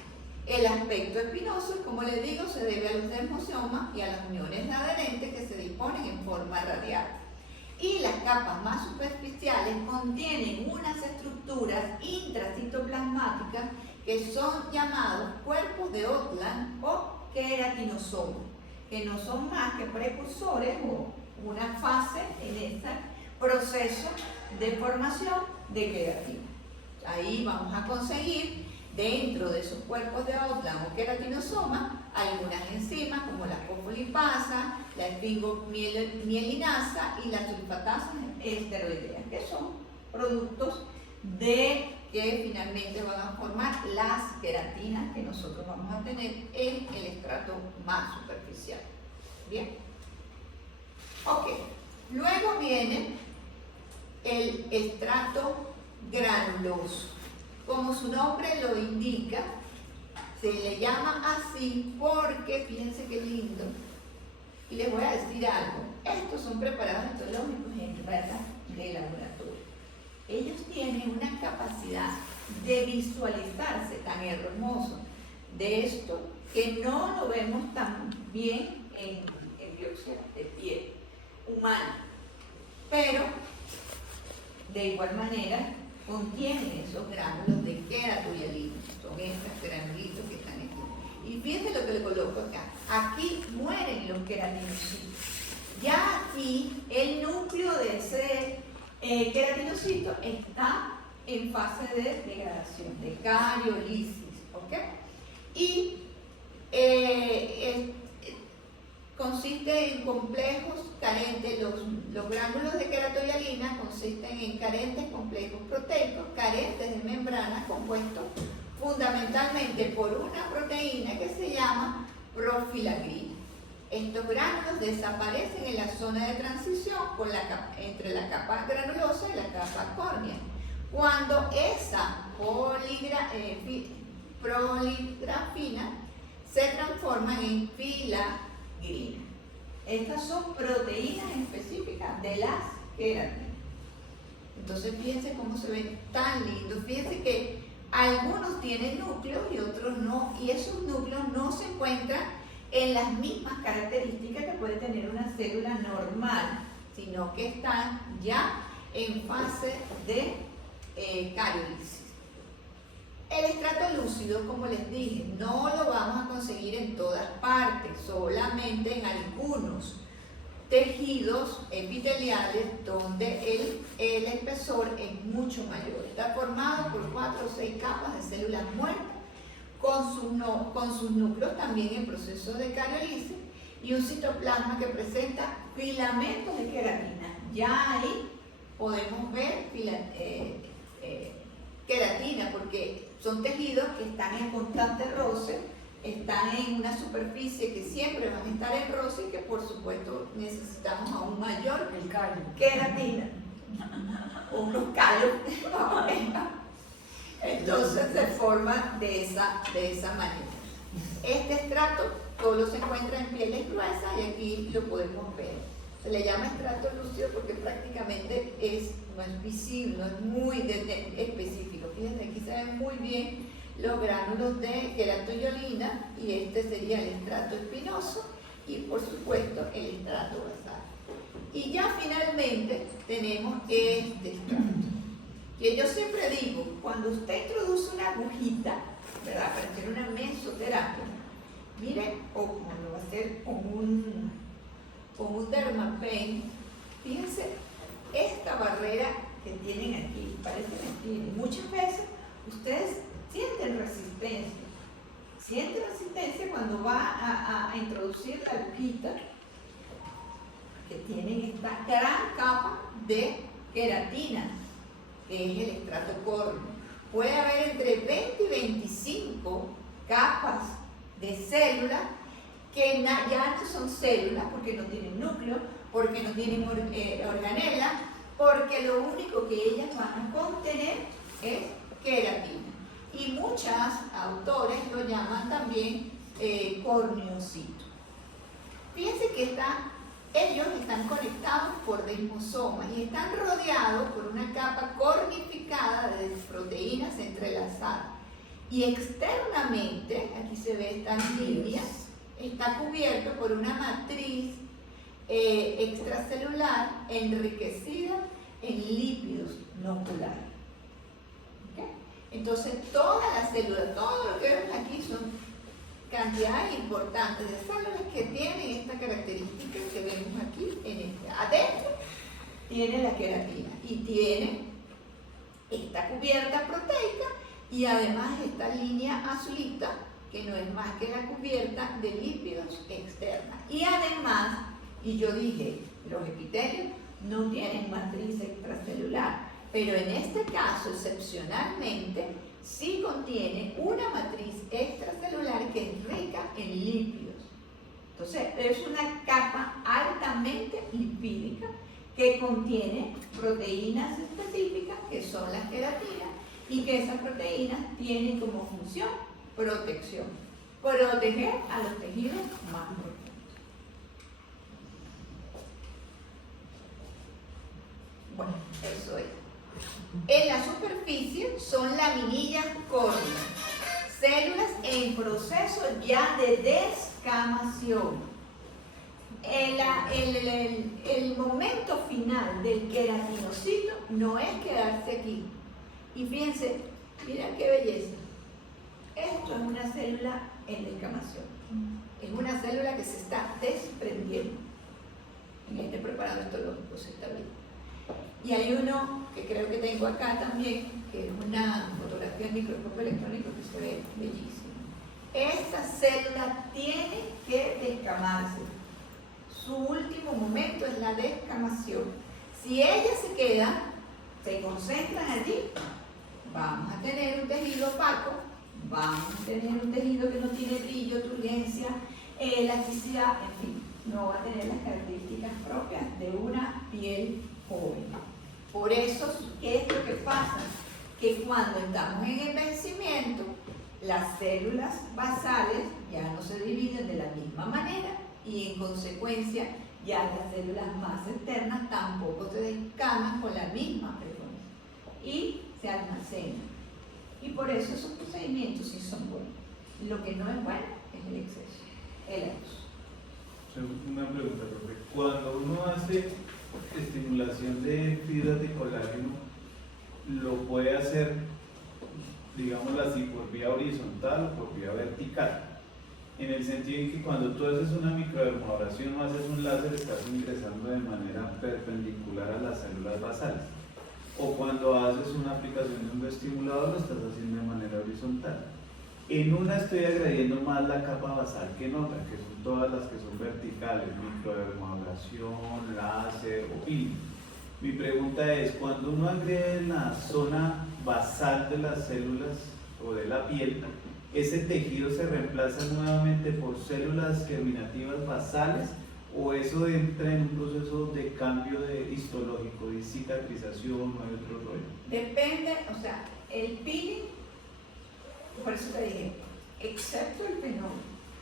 El aspecto espinoso, como les digo, se debe a los desmosomas y a las uniones adherentes que se disponen en forma radial. Y las capas más superficiales contienen unas estructuras intracitoplasmáticas que son llamados cuerpos de Otland o queratinosomas, que no son más que precursores o una fase en este proceso de formación de queratina. Ahí vamos a conseguir dentro de esos cuerpos de Outland o queratinosoma algunas enzimas como la fosfolipasa, la esfingomielinasa y la sulfatasa esteroidea, que son productos que finalmente van a formar las queratinas que nosotros vamos a tener en el estrato más superficial. Bien. Ok. Luego viene el estrato granuloso. Como su nombre lo indica, se le llama así porque, fíjense qué lindo, y les voy a decir algo, estos son preparados histológicos en ratas de laboratorio. Ellos tienen una capacidad de visualizarse tan hermoso de esto que no lo vemos tan bien en biopsia de piel humana, pero de igual manera contienen esos gránulos de queratoyalina, son estos granulitos que están aquí. Y fíjense lo que le coloco acá. Aquí mueren los queratinocitos. Ya aquí el núcleo de ese queratinocito está en fase de degradación, de cariolisis, ¿ok? Y consiste en complejos carentes, los gránulos de queratoyalina consisten en carentes complejos proteicos, carentes de membrana, compuestos fundamentalmente por una proteína que se llama profilagrina. Estos gránulos desaparecen en la zona de transición entre la capa granulosa y la capa córnea. Cuando esa proligrafina se transforma en filagrina. Estas son proteínas específicas de las queratinas. Entonces fíjense cómo se ven tan lindos. Fíjense que algunos tienen núcleos y otros no, y esos núcleos no se encuentran en las mismas características que puede tener una célula normal, sino que están ya en fase de cariolisis. El estrato lúcido, como les dije, no lo vamos a conseguir en todas partes, solamente en algunos tejidos epiteliales donde el espesor es mucho mayor. Está formado por 4 o 6 capas de células muertas con sus núcleos también en proceso de cariolisis y un citoplasma que presenta filamentos de queratina. Ya ahí podemos ver queratina porque son tejidos que están en constante roce, están en una superficie que siempre van a estar en roce y que por supuesto necesitamos aún mayor queratina o unos callos. Entonces se forma de esa manera. Este estrato solo se encuentra en pieles gruesas y aquí lo podemos ver. Se le llama estrato lúcido porque prácticamente no es visible, no es muy específico. Fíjense, aquí se ven muy bien los gránulos de queratoyalina y este sería el estrato espinoso y por supuesto el estrato basal. Y ya finalmente tenemos este estrato, que yo siempre digo, cuando usted introduce una agujita, ¿verdad?, para hacer una mesoterapia, miren, o como lo va a hacer con un dermapen, fíjense esta barrera que tienen aquí, parece mentira. Muchas veces ustedes sienten resistencia cuando va a introducir la agujita, que tienen esta gran capa de queratina, que es el estrato córneo. Puede haber entre 20 y 25 capas de células que ya no son células porque no tienen núcleo, porque no tienen organela, porque lo único que ellas van a contener es queratina. Y muchos autores lo llaman también corneocito. Fíjense que ellos están conectados por desmosomas y están rodeados por una capa cornificada de proteínas entrelazadas. Y externamente, aquí se ve esta línea, está cubierto por una matriz extracelular enriquecida en lípidos noculares. ¿Okay? Entonces, todas las células, todo lo que vemos aquí son cantidades importantes de células que tienen esta característica que vemos aquí en este. Adentro tiene la queratina y tiene esta cubierta proteica Y además esta línea azulita, que no es más que la cubierta de lípidos externa. Y además, y yo dije, los epitelios no tienen matriz extracelular, pero en este caso, excepcionalmente, sí contiene una matriz extracelular que es rica en lípidos. Entonces, es una capa altamente lipídica que contiene proteínas específicas, que son las queratinas, y que esas proteínas tienen como función protección, proteger a los tejidos más profundos. Bueno, eso es. En la superficie son laminillas córneas, células en proceso ya de descamación. El momento final del queratinocito no es quedarse aquí. Y fíjense, miren qué belleza. Esto es una célula en descamación. Es una célula que se está desprendiendo. En este preparado histológico se está viendo. Y hay uno que creo que tengo acá también, que es una fotografía en microscopio electrónico que se ve bellísimo. Esta célula tiene que descamarse. Su último momento es la descamación. Si ellas se quedan, se concentran allí, vamos a tener un tejido opaco, vamos a tener un tejido que no tiene brillo, turgencia, elasticidad, en fin, no va a tener las características propias de una piel joven. Por eso, ¿qué es lo que pasa? Que cuando estamos en envejecimiento, las células basales ya no se dividen de la misma manera y en consecuencia ya las células más externas tampoco se descaman con la misma frecuencia y se almacenan. Y por eso esos procedimientos sí son buenos. Lo que no es bueno es el exceso, el abuso. Una pregunta, profe. Cuando uno hace estimulación de fibras de colágeno, lo puede hacer, digámoslo así, por vía horizontal o por vía vertical. En el sentido en que cuando tú haces una microdermoabrasión o haces un láser, estás ingresando de manera perpendicular a las células basales. O cuando haces una aplicación de un bioestimulador, lo estás haciendo de manera horizontal. En una estoy agrediendo más la capa basal que en otra, que son todas las que son verticales, microdermoabrasión, láser o peeling. Mi pregunta es, cuando uno agrede la zona basal de las células o de la piel, ¿ese tejido se reemplaza nuevamente por células germinativas basales o eso entra en un proceso de cambio histológico, de cicatrización o de otro rollo? Depende, o sea, el peeling, por eso te dije, excepto el fenol,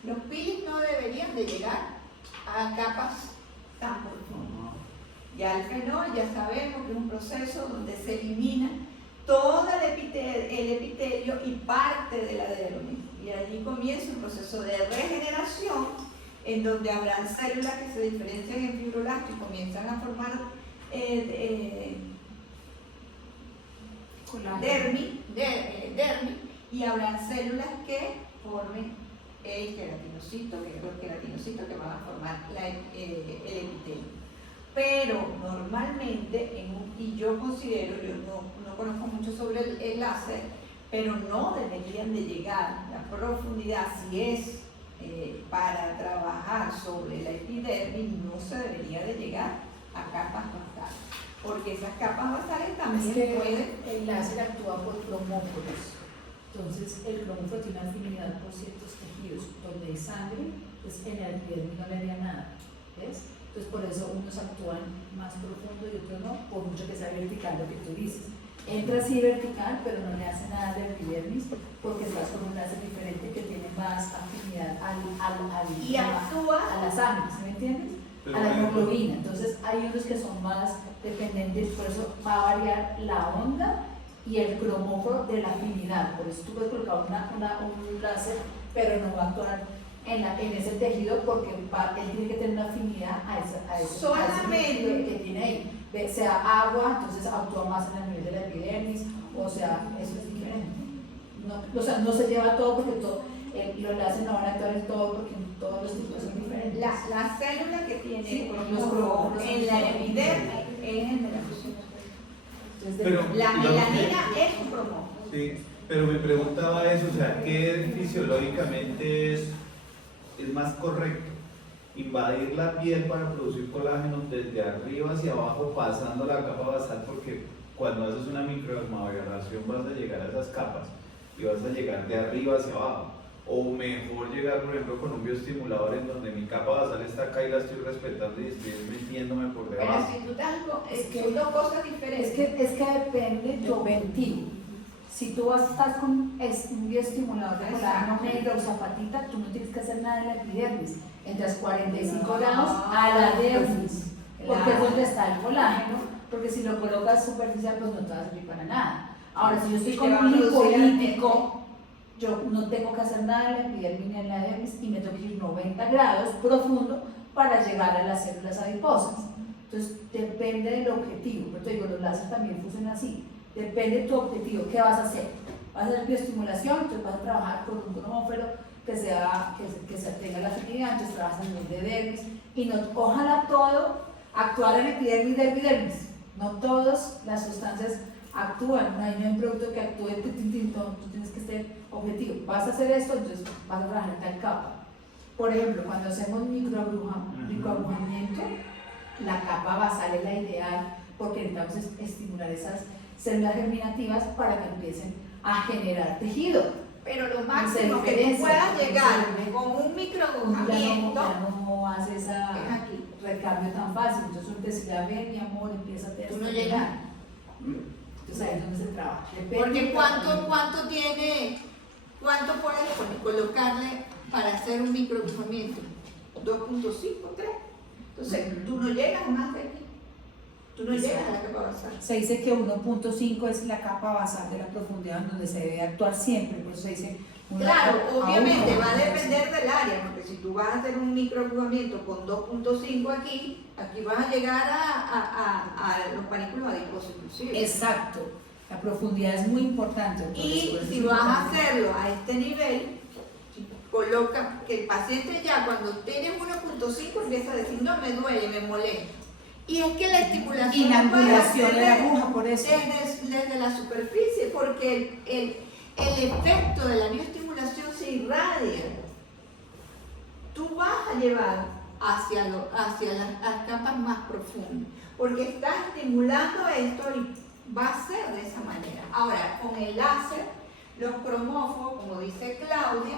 los peelings no deberían de llegar a capas tan profundas. Ya el fenol, ya sabemos que es un proceso donde se elimina todo el epitelio y parte de la dermis. Y allí comienza un proceso de regeneración en donde habrán células que se diferencian en fibroblastos y comienzan a formar dermis, y habrán células que formen el queratinocito, que es los queratinocitos que van a formar el epitelio. Pero normalmente, y yo considero, yo no conozco mucho sobre el láser, pero no deberían de llegar la profundidad, si es para trabajar sobre la epidermis, no se debería de llegar a capas basales, porque esas capas basales también Es que pueden... el láser actúa por cromóforos. Entonces, el cromóforo tiene una afinidad por ciertos tejidos. Donde hay sangre, pues en la epidermis no le haría nada. ¿Ves? Entonces, por eso unos actúan más profundo y otros no, por mucho que sea vertical, lo que tú dices. Entra así vertical, pero no le hace nada de epidermis, porque estás con un láser diferente que tiene más afinidad y actúa a la sangre, ¿sí me entiendes? Pero a la hemoglobina. Entonces, hay unos que son más dependientes, por eso va a variar la onda y el cromóforo de la afinidad. Por eso tú puedes colocar un láser, pero no va a actuar en ese tejido porque él tiene que tener una afinidad a ese solamente que tiene ahí. Sea agua, entonces actúa más en el nivel de la epidermis, o sea, eso es diferente. No, o sea, no se lleva todo porque los láseres no van a actuar en todo porque todos los tipos son diferentes. La célula que tiene Sí, los cromóforos en la epidermis es el de la fusión. Entonces, Pero, la melanina es un cromóforo. Sí, Pero me preguntaba eso, o sea, ¿qué fisiológicamente es más correcto? Invadir la piel para producir colágeno desde arriba hacia abajo, pasando la capa basal, porque cuando haces una microdermabrasión vas a llegar a esas capas y vas a llegar de arriba hacia abajo. O mejor llegar, por ejemplo, con un bioestimulador en donde mi capa basal está acá y la estoy respetando y estoy metiéndome por Pero debajo. si tú estás Es que- son dos cosas diferentes. Es que depende de tu objetivo. Si tú estás con un bioestimulador de colágeno negro o zapatita, tú no tienes que hacer nada en la epidermis. Entras 45 grados a la dermis, porque es donde está el colágeno, porque si lo colocas superficial, pues no te va a servir para nada. Ahora, si yo estoy Y con te va a un producir lipolítico, yo no tengo que hacer nada en la epidermis ni en la dermis y me tengo que ir 90 grados profundo para llegar a las células adiposas. Entonces, depende del objetivo. Pero te digo, los láser también funcionan así. Depende de tu objetivo. ¿Qué vas a hacer? ¿Vas a hacer bioestimulación? Entonces vas a trabajar con un cromófero que se tenga la afinidad, entonces trabajas en el de dermis. Y no, ojalá todo actuar en epidermis, dermis. No todas las sustancias actúan. No hay un producto que actúe, tú tienes que ser objetivo. Vas a hacer esto, entonces vas a trabajar en tal capa. Por ejemplo, cuando hacemos microabrujamiento, la capa basal es la ideal porque necesitamos estimular esas células germinativas para que empiecen a generar tejido. Pero lo Se máximo que tú diferencia, puedas llegar se con un Ya microabrujamiento no hace ese es aquí. recambio tan fácil. Entonces, decir, a ver, mi amor, empieza a tener. Tú no llegas. Entonces, ahí es donde se trabaja. Depende Porque del ¿cuánto puedes colocarle para hacer un microabrujamiento? 2.5, 3. Entonces, tú no llegas más de aquí. Tú no llegas a la capa basal. Se dice que 1.5 es la capa basal de la profundidad en donde se debe actuar siempre, por eso se dice Claro, obviamente va a 1.5. depender del área, porque si tú vas a hacer un microabrujamiento con 2.5 aquí vas a llegar a los panículos adiposos inclusive. Exacto, la profundidad es muy importante. Y por eso si es vas a importante. hacerlo a este nivel, coloca que el paciente ya cuando tienes 1.5 empieza a decir, no me duele, me molesta. Y es que la estimulación Y la no puede angulación hacer de la aguja, por eso. desde la superficie, porque el efecto de la bioestimulación se irradia. Tú vas a llevar hacia las capas más profundas, porque estás estimulando esto y va a ser de esa manera. Ahora, con el láser, los cromófobos, como dice Claudia,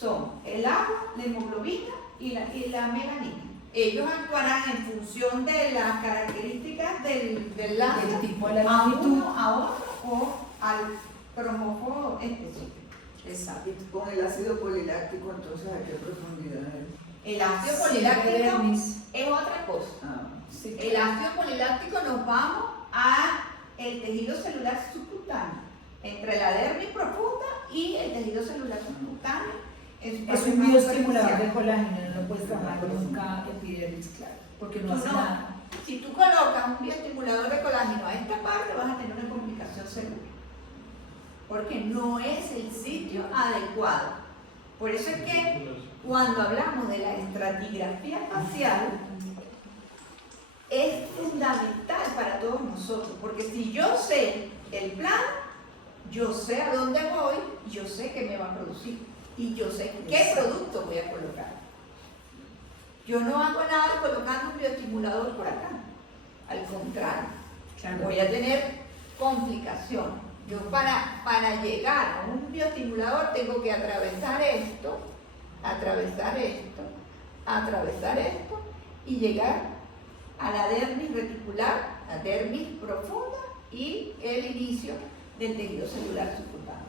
son el agua, la hemoglobina y la melanina. Ellos actuarán en función de las características del láser, El tipo de la a longitud. uno, a otro o al cromófobo específico. Exacto. Y con el ácido poliláctico, entonces, ¿a qué profundidad es? El ácido Sí, poliláctico dermis. es otra cosa. Ah, Sí, El ácido poliláctico nos vamos a el tejido celular subcutáneo, entre la dermis profunda y el tejido celular subcutáneo. Es más un bioestimulador de superficial. colágeno, no lo puedes trabajar nunca epidermis, claro, porque no Tú hace no. nada. Si tú colocas un bioestimulador de colágeno a esta parte, vas a tener una complicación segura, porque no es el sitio adecuado. Por eso es que cuando hablamos de la estratigrafía facial, es fundamental para todos nosotros, porque si yo sé el plan, yo sé a dónde voy, yo sé qué me va a producir y yo sé qué producto voy a colocar. Yo no hago nada colocando un bioestimulador por acá, al contrario, Claro. voy a tener complicación. Yo para llegar a un bioestimulador tengo que atravesar esto, y llegar a la dermis reticular, la dermis profunda y el inicio del tejido celular subcutáneo.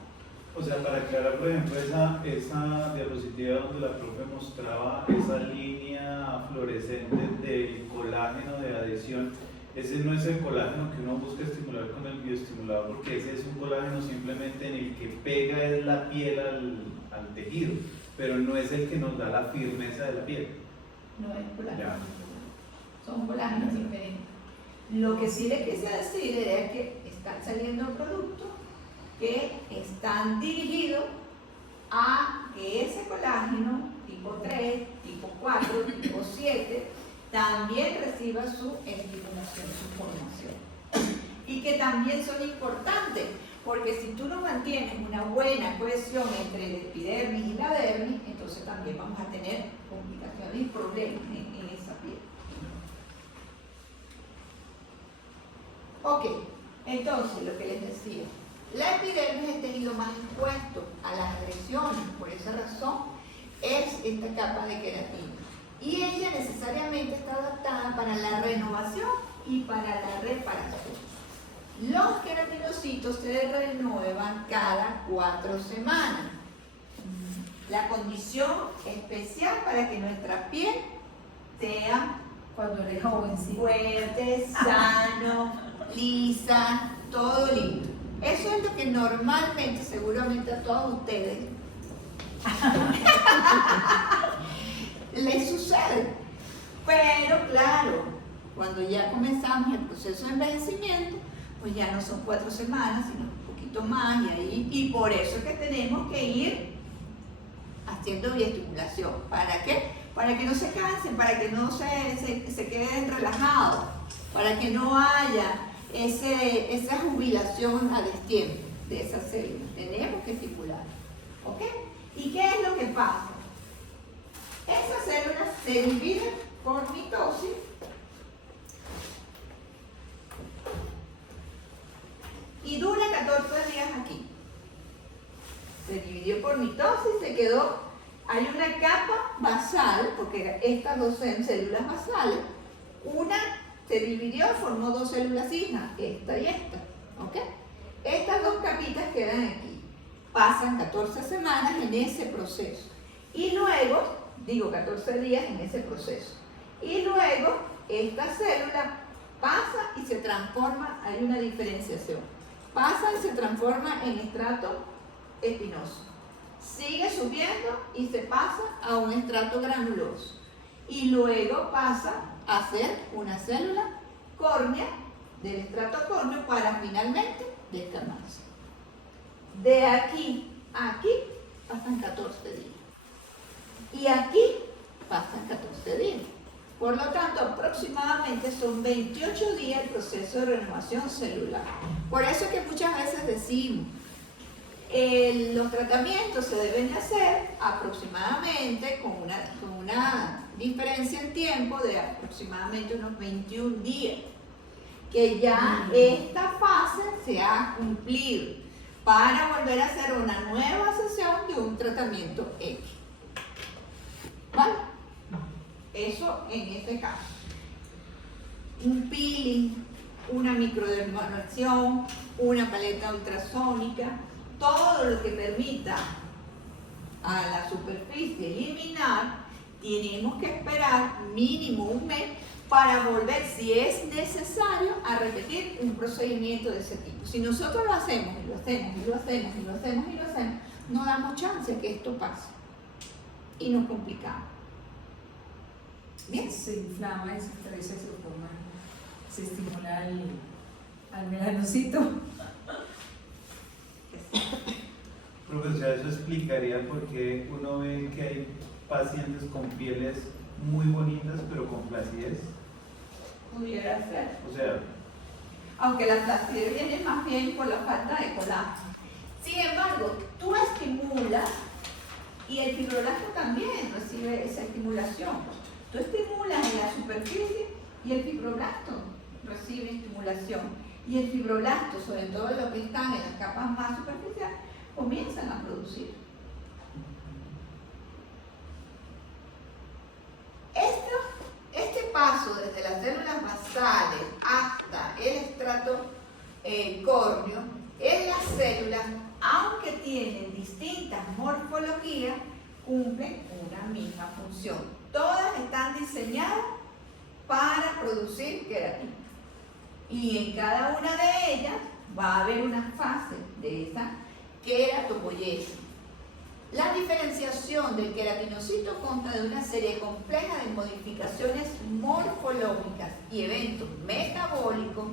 O sea, para aclarar, por ejemplo, esa diapositiva donde la profe mostraba esa línea fluorescente del colágeno de adhesión, ese no es el colágeno que uno busca estimular con el bioestimulador, porque ese es un colágeno simplemente en el que pega es la piel al tejido, pero no es el que nos da la firmeza de la piel. No es colágeno. Ya. Son colágenos diferentes. Lo que sí le quise decir era que están saliendo productos que están dirigidos a que ese colágeno tipo 3, tipo 4, tipo 7 también reciba su estimulación, su formación. Y que también son importantes, Porque si tú no mantienes una buena cohesión entre el epidermis y la dermis, entonces también vamos a tener complicaciones y problemas en esa piel. Ok, entonces lo que les decía, la epidermis es el tejido más expuesto a las agresiones, por esa razón es esta capa de queratina. Y ella necesariamente está adaptada para la renovación y para la reparación. Los queratinocitos se renuevan cada 4 semanas. La condición especial para que nuestra piel sea Cuando eres jovencito. fuerte, sano, lisa, todo lindo. Eso es lo que normalmente, seguramente a todos ustedes, les sucede. Pero claro, cuando ya comenzamos el proceso de envejecimiento, pues ya no son 4 semanas, sino un poquito más, y por eso es que tenemos que ir haciendo bioestimulación. ¿Para qué? Para que no se cansen, para que no se queden relajados, para que no haya esa jubilación a destiempo de esas células. Tenemos que estimular. ¿Ok? ¿Y qué es lo que pasa? Esas células se dividen por mitosis y dura 14 días aquí. Se dividió por mitosis, se quedó, hay una capa basal, porque estas dos son células basales, una se dividió, formó 2 células hijas, esta y esta, ¿ok? Estas 2 capitas quedan aquí, pasan 14 semanas en ese proceso, y luego, digo 14 días en ese proceso, y luego esta célula pasa y se transforma, hay una diferenciación, pasa y se transforma en estrato espinoso, sigue subiendo y se pasa a un estrato granuloso, y luego pasa a ser una célula córnea del estrato córneo para finalmente descamarse. De aquí a aquí pasan 14 días. Y aquí pasan 14 días. Por lo tanto, aproximadamente son 28 días el proceso de renovación celular. Por eso es que muchas veces decimos, los tratamientos se deben de hacer aproximadamente con una diferencia en tiempo de aproximadamente unos 21 días, que ya esta fase se ha cumplido para volver a hacer una nueva sesión de un tratamiento X. ¿Vale? Eso en este caso. Un peeling, una microdermabrasión, una paleta ultrasónica, todo lo que permita a la superficie eliminar, tenemos que esperar mínimo un mes para volver, si es necesario, a repetir un procedimiento de ese tipo. Si nosotros lo hacemos, y lo hacemos, y lo hacemos, y lo hacemos, y lo hacemos, no damos chance a que esto pase. Y nos complicamos. ¿Bien? Se inflama y se estresa y se forma, se estimula al melanocito. Profesora, eso explicaría por qué uno ve que hay pacientes con pieles muy bonitas pero con flacidez. Pudiera ser. O sea, Aunque la flacidez viene más bien por la falta de colágeno. Sin embargo, tú estimulas y el fibroblasto también recibe esa estimulación. Tú estimulas en la superficie y el fibroblasto recibe estimulación. Y el fibroblasto, sobre todo los que están en las capas más superficiales, comienzan a producir. Este paso desde las células basales hasta el estrato córneo, en las células, aunque tienen distintas morfologías, cumplen una misma función. Todas están diseñadas para producir queratina. Y en cada una de ellas va a haber una fase de esa queratopoiesis. La diferenciación del queratinocito consta de una serie compleja de modificaciones morfológicas y eventos metabólicos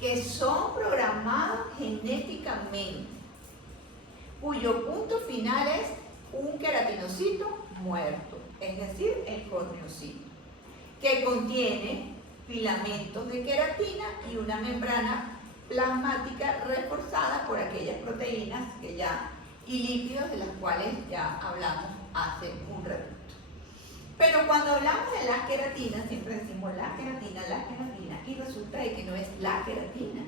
que son programados genéticamente, cuyo punto final es un queratinocito muerto, es decir, el corneocito, que contiene filamentos de queratina y una membrana plasmática reforzada por aquellas proteínas y lípidos de las cuales ya hablamos hace un ratito. Pero cuando hablamos de la queratina, siempre decimos la queratina, y resulta de que no es la queratina,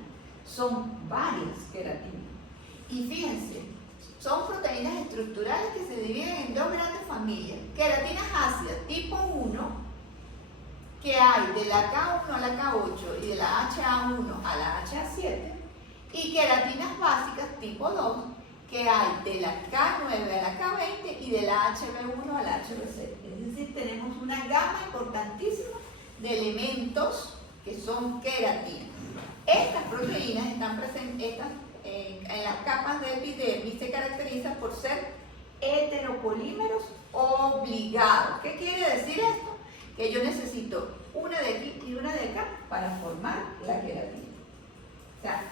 son varias queratinas. Y fíjense, son proteínas estructurales que se dividen en dos grandes familias. Queratinas ácidas tipo 1, que hay de la K1 a la K8 y de la HA1 a la HA7, y queratinas básicas tipo 2, que hay de la K9 a la K20 y de la HB1 a la HB6. Es decir, tenemos una gama importantísima de elementos que son queratinas. Estas proteínas están presentes en las capas de epidermis, se caracterizan por ser heteropolímeros obligados. ¿Qué quiere decir esto? Que yo necesito una de aquí y una de acá para formar la queratina. O sea,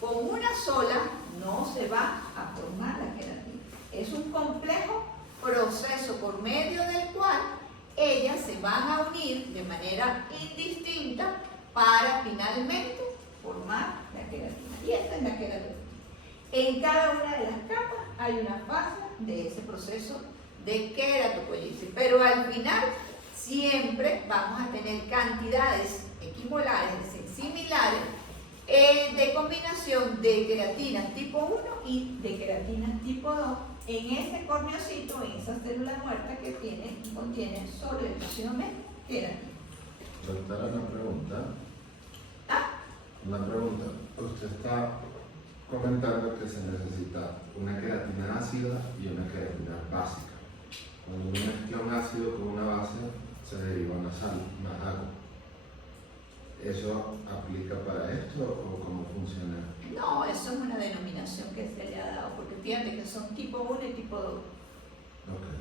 con una sola no se va a formar la queratina. Es un complejo proceso por medio del cual ellas se van a unir de manera indistinta para finalmente formar la queratina. Y esta es la queratina. En cada una de las capas hay una fase de ese proceso de queratopolímeros. Pero al final siempre vamos a tener cantidades equimolares, es decir, similares, de combinación de queratinas tipo 1 y de queratinas tipo 2 en ese corneocito, en esa célula muerta que contiene solo y exclusivamente queratina. Doctora, una pregunta. ¿Ah? Una pregunta. Usted está comentando que se necesita una queratina ácida y una queratina básica. Cuando uno mezcla un ácido con una base, se deriva una sal, una agua. ¿Eso aplica para esto o cómo funciona? No, eso es una denominación que se le ha dado, porque fíjate que son tipo 1 y tipo 2. Okay.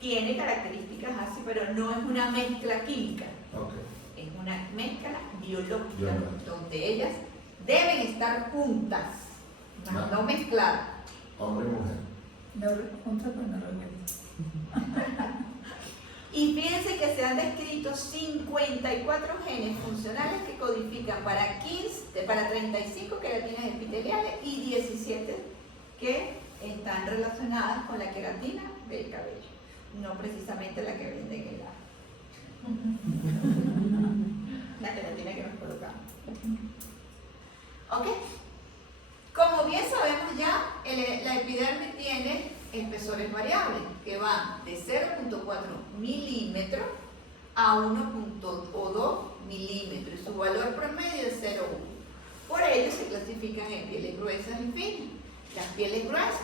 Tiene características así, pero no es una mezcla química. Okay. Es una mezcla biológica, Biológica. donde ellas deben estar juntas, más no mezcladas. Hombre y mujer. No, juntas pero no revueltas. Y fíjense que se han descrito 54 genes funcionales que codifican para 35 queratinas epiteliales y 17 que están relacionadas con la queratina del cabello, no precisamente la que venden en la queratina que nos colocamos. ¿Ok? Como bien sabemos ya, la epidermis tiene espesores variables que van de 0.4 milímetros a 1.2 milímetros y su valor promedio es 0.1. Por ello se clasifican en pieles gruesas y finas. Las pieles gruesas,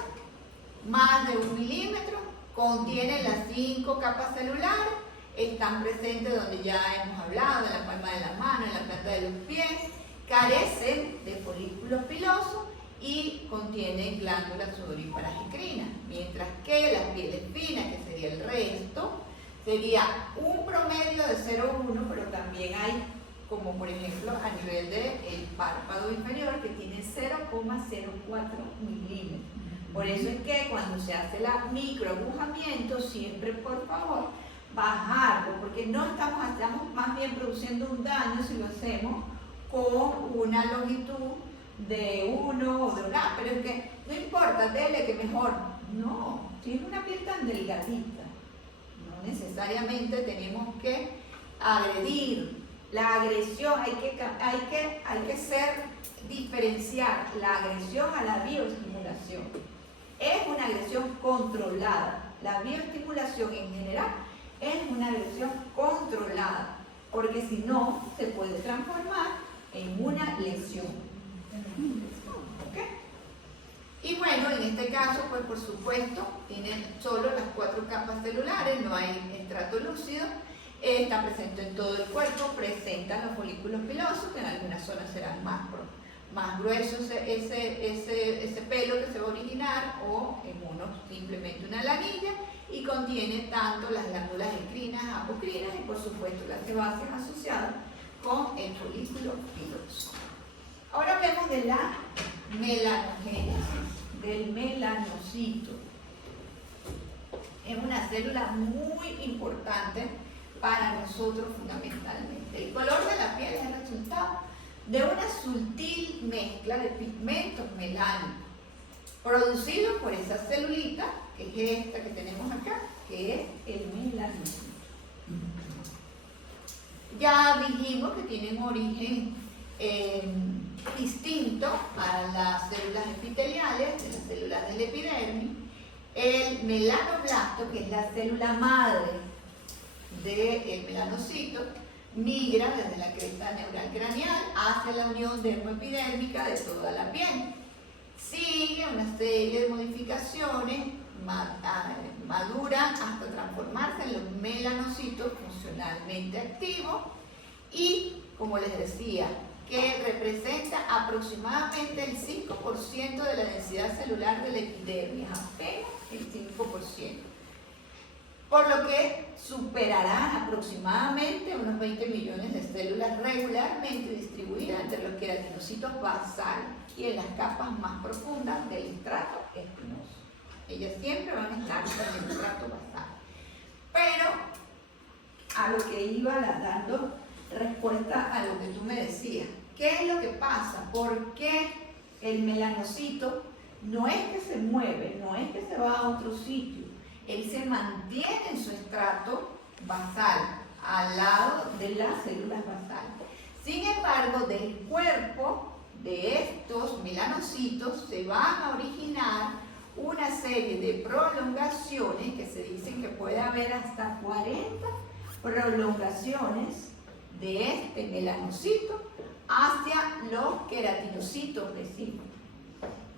más de 1 milímetro, contienen las 5 capas celulares, están presentes donde ya hemos hablado, en la palma de la mano, en la planta de los pies, carecen de folículos pilosos y contienen glándulas sudoríparas encrinas, mientras que las pieles finas, que sería el resto, sería un promedio de 0,1, pero también hay, como por ejemplo a nivel del párpado inferior, que tiene 0,04 milímetros. Por eso es que cuando se hace el microagujamiento, siempre por favor bajarlo, porque no estamos más bien produciendo un daño si lo hacemos con una longitud de 1 o de 1, pero es que no importa, dele que mejor. No, si es una piel tan delgadita, no necesariamente tenemos que agredir. La agresión, hay que diferenciar la agresión a la bioestimulación. Es una agresión controlada. La bioestimulación en general es una agresión controlada, porque si no, se puede transformar en una lesión. ¿Okay? Y bueno, en este caso, pues por supuesto, tienen solo las 4 capas celulares, no hay estrato lúcido, está presente en todo el cuerpo, presentan los folículos pilosos, que en algunas zonas serán más gruesos ese pelo que se va a originar, o en unos simplemente una lanilla, y contiene tanto las glándulas encrinas, apocrinas y por supuesto las sebáceas asociadas con el folículo piloso. Ahora hablemos de la melanogénesis, del melanocito. Es una célula muy importante para nosotros fundamentalmente. El color de la piel es el resultado de una sutil mezcla de pigmentos melánicos, producidos por esa celulita, que es esta que tenemos acá, que es el melanocito. Ya dijimos que tienen origen distinto a las células epiteliales, de las células del epidermis. El melanoblasto, que es la célula madre del melanocito, migra desde la cresta neural craneal hacia la unión dermoepidérmica de toda la piel. Sigue una serie de modificaciones, maduran hasta transformarse en los melanocitos funcionalmente activos y, como les decía, que representa aproximadamente el 5% de la densidad celular de la epidermis, apenas el 5%. Por lo que superarán aproximadamente unos 20 millones de células regularmente distribuidas entre los queratinocitos basales y en las capas más profundas del estrato espinoso. Ellas siempre van a estar en el estrato basal. Pero a lo que iba dando respuesta a lo que tú me decías, ¿qué es lo que pasa? ¿Por qué el melanocito no es que se mueve, no es que se va a otro sitio? Él se mantiene en su estrato basal, al lado de las células basales. Sin embargo, del cuerpo de estos melanocitos se van a originar una serie de prolongaciones, que se dicen que puede haber hasta 40 prolongaciones de este melanocito hacia los queratinocitos vecinos.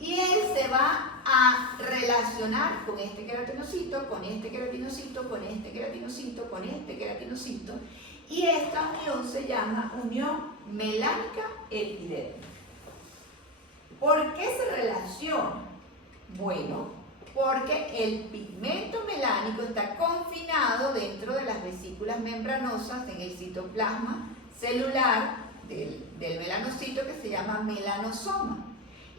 Y él se va a relacionar con este queratinocito, con este queratinocito, con este queratinocito, con este queratinocito, y esta unión se llama unión melánica epidérmica. ¿Por qué se relaciona? Bueno, porque el pigmento melánico está confinado dentro de las vesículas membranosas en el citoplasma celular del melanocito, que se llama melanosoma.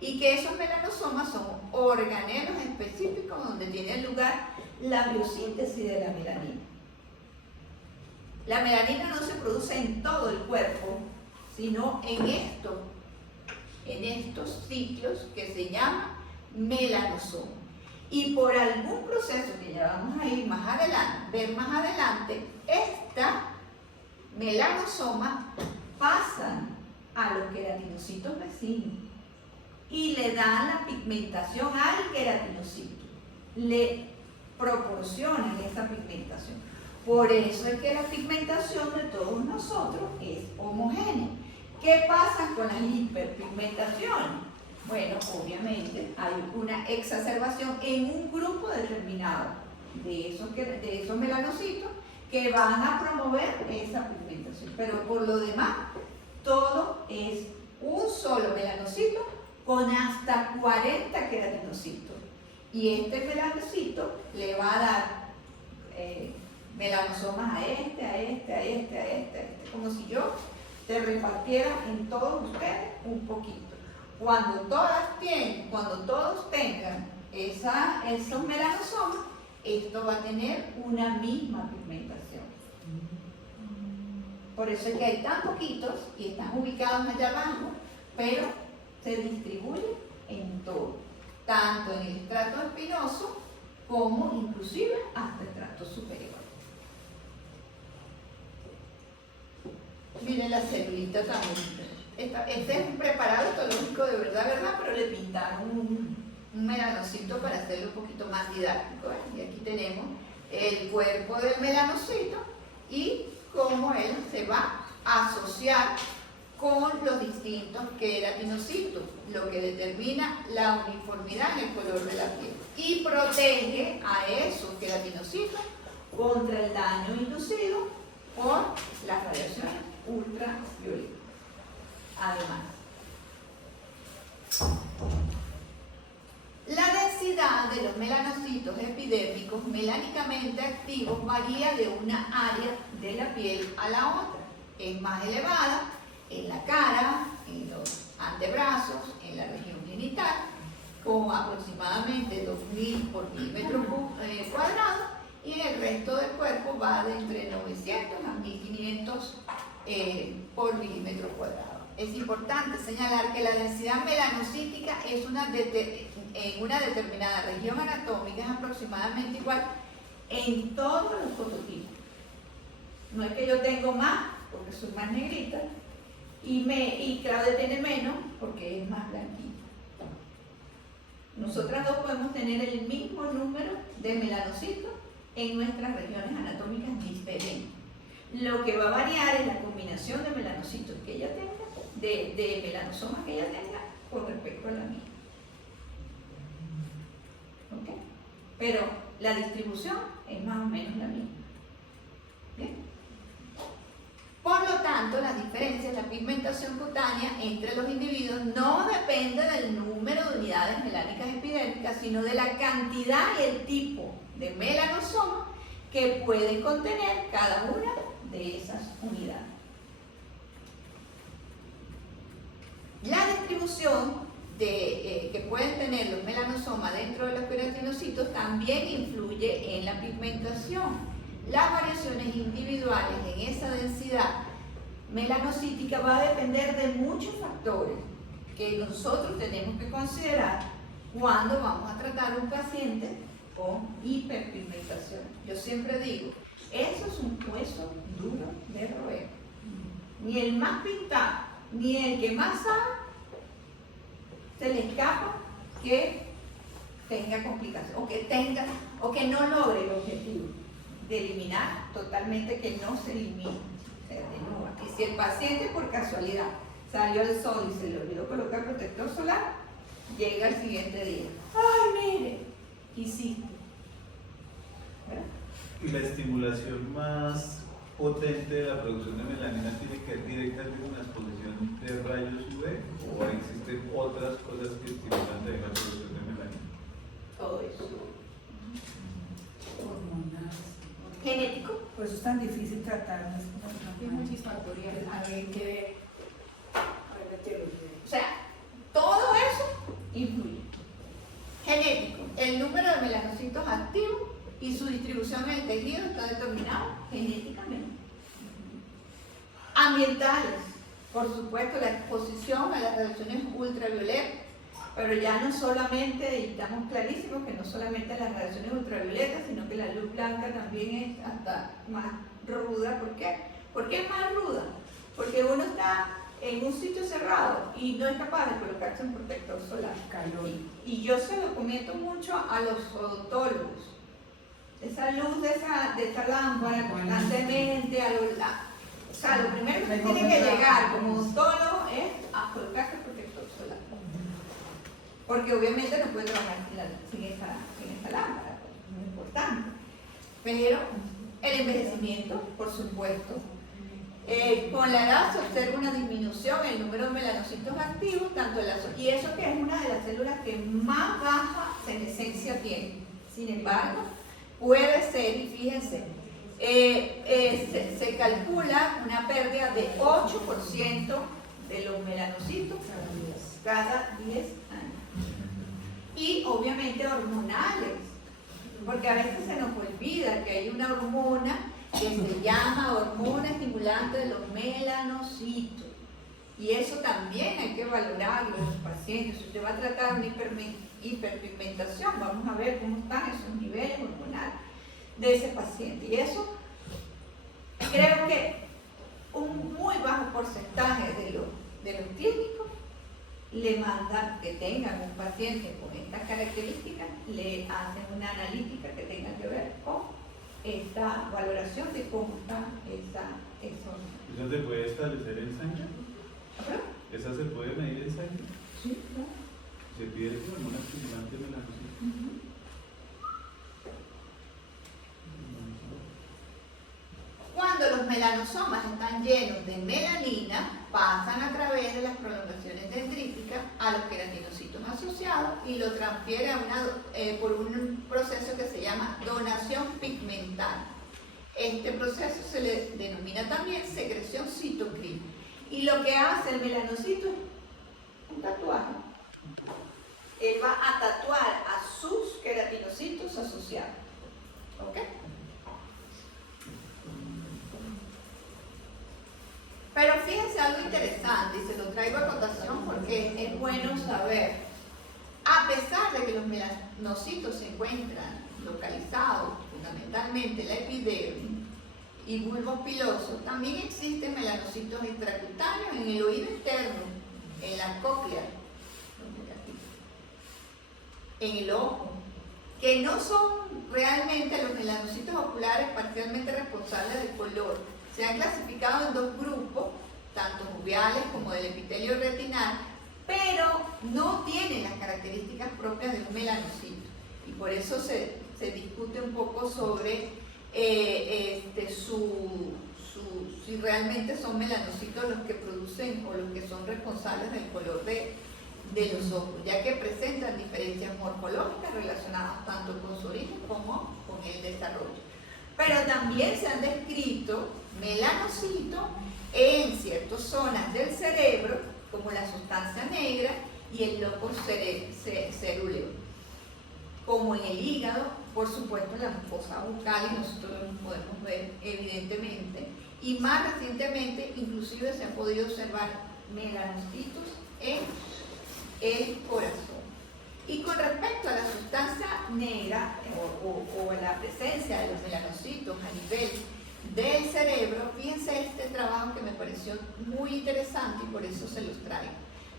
Y que esos melanosomas son organelos específicos donde tiene lugar la biosíntesis de la melanina. La melanina no se produce en todo el cuerpo, sino en estos ciclos que se llaman melanosomas. Y por algún proceso que ya vamos a ir ver más adelante, estas melanosomas pasan a los queratinocitos vecinos y le dan la pigmentación al queratinocito, le proporcionan esa pigmentación. Por eso es que la pigmentación de todos nosotros es homogénea. ¿Qué pasa con las hiperpigmentaciones? Bueno, obviamente hay una exacerbación en un grupo determinado de esos melanocitos que van a promover esa pigmentación. Pero por lo demás, todo es un solo melanocito con hasta 40 queratinocitos. Y este melanocito le va a dar melanosomas a este, como si yo te repartiera en todos ustedes un poquito. Cuando todos tengan esos melanosomas, esto va a tener una misma pigmentación. Por eso es que hay tan poquitos y están ubicados allá abajo, pero se distribuyen en todo, tanto en el estrato espinoso como inclusive hasta el estrato superior. Miren la celulita también. Este es un preparado histológico de verdad, pero le pintaron un melanocito para hacerlo un poquito más didáctico. Y aquí tenemos el cuerpo del melanocito y cómo él se va a asociar con los distintos queratinocitos, lo que determina la uniformidad en el color de la piel. Y protege a esos queratinocitos contra el daño inducido por las radiaciones ultravioletas. Además, la densidad de los melanocitos epidérmicos melánicamente activos varía de una área de la piel a la otra. Es más elevada en la cara, en los antebrazos, en la región genital, con aproximadamente 2000 por milímetro cuadrado, y en el resto del cuerpo va de entre 900 a 1500 por milímetro cuadrado. es importante señalar que la densidad melanocítica es en una determinada región anatómica es aproximadamente igual en todos los fototipos. No es que yo tengo más porque soy más negrita y Claudia tiene menos porque es más blanquita. Nosotras dos podemos tener el mismo número de melanocitos en nuestras regiones anatómicas diferentes. Lo que va a variar es la combinación de melanocitos que ella tenga, de melanosomas que ella tenga con respecto a la mía. ¿Ok? Pero la distribución es más o menos la misma. ¿Bien? Por lo tanto, las diferencias, la pigmentación cutánea entre los individuos no depende del número de unidades melánicas epidérmicas, sino de la cantidad y el tipo de melanosomas que pueden contener cada una de esas unidades. La distribución que pueden tener los melanosomas dentro de los queratinocitos también influye en la pigmentación. Las variaciones individuales en esa densidad melanocítica va a depender de muchos factores que nosotros tenemos que considerar cuando vamos a tratar a un paciente con hiperpigmentación. Yo siempre digo, eso es un hueso duro de roer. Ni el más pintado, ni el que más sabe, se le escapa que tenga complicaciones o que no logre el objetivo de eliminar totalmente, que no se elimine, se atenúa. Y si el paciente por casualidad salió al sol y se le olvidó colocar protector solar, llega al siguiente día. ¡Ay, mire! Hiciste. ¿Verdad? Y la estimulación más potente de la producción de melanina tiene que ver directamente con la exposición de rayos UV, o existen otras cosas que estimulan de la producción de melanina. Todo eso. Hormonal. Genético. Por eso es tan difícil tratar. Es multifactorial. A ver qué. A ver la teoría. O sea, todo eso influye. Genético. El número de melanocitos activos y su distribución en el tejido está determinado genéticamente. Ambientales. Por supuesto, la exposición a las radiaciones ultravioletas, pero ya no solamente, y estamos clarísimos que no solamente las radiaciones ultravioletas, sino que la luz blanca también es hasta más ruda. ¿Por qué? ¿Por qué es más ruda? Porque uno está en un sitio cerrado y no es capaz de colocarse un protector solar. Y yo se lo comento mucho a los odontólogos. Esa luz de esa lámpara constantemente, o sea, lo primero que tiene que llegar como odontólogo es a colocarse el protector solar. Porque obviamente no puede trabajar sin esa lámpara, es muy importante. Pero el envejecimiento, por supuesto. Con la edad se observa una disminución en el número de melanocitos activos, y eso que es una de las células que más baja senescencia tiene. Sin embargo, puede ser, y fíjense, se calcula una pérdida de 8% de los melanocitos cada 10 años. Y obviamente hormonales, porque a veces se nos olvida que hay una hormona que se llama hormona estimulante de los melanocitos. Y eso también hay que valorarlo en los pacientes. Si usted va a tratar una hiperpigmentación, vamos a ver cómo están esos niveles hormonales de ese paciente. Y eso creo que un muy bajo porcentaje de los clínicos le mandan que tengan un paciente con estas características, le hacen una analítica que tenga que ver con esta valoración de cómo está esa hormona. ¿Eso se puede establecer en sangre? ¿Perdón? ¿Esa se puede medir en sangre? Sí, claro. Se pide que hormona estimulante de melanocitos. Cuando los melanosomas están llenos de melanina, pasan a través de las prolongaciones dendríticas a los queratinocitos asociados y lo transfieren por un proceso que se llama donación pigmental. Este proceso se le denomina también secreción citocrínica. Y lo que hace el melanocito es un tatuaje. Él va a tatuar a sus queratinocitos asociados. ¿Ok? Pero fíjense algo interesante, y se lo que es bueno saber, a pesar de que los melanocitos se encuentran localizados fundamentalmente en la epidermis y bulbos pilosos, también existen melanocitos extracutáneos en el oído interno, en la cóclea, en el ojo, que no son realmente los melanocitos oculares parcialmente responsables del color. Se han clasificado en dos grupos, tanto uveales como del epitelio retinal, pero no tienen las características propias de un melanocito. Y por eso se discute un poco sobre si realmente son melanocitos los que producen o los que son responsables del color de los ojos, ya que presentan diferencias morfológicas relacionadas tanto con su origen como con el desarrollo. Pero también se han descrito melanocitos en ciertas zonas del cerebro, como la sustancia negra y el locus cerúleo, como en el hígado, por supuesto en la mucosa bucal, y nosotros lo podemos ver evidentemente, y más recientemente inclusive se han podido observar melanocitos en el corazón. Y con respecto a la sustancia negra o la presencia de los melanocitos a nivel del cerebro, fíjense este trabajo que me pareció muy interesante y por eso se los traigo.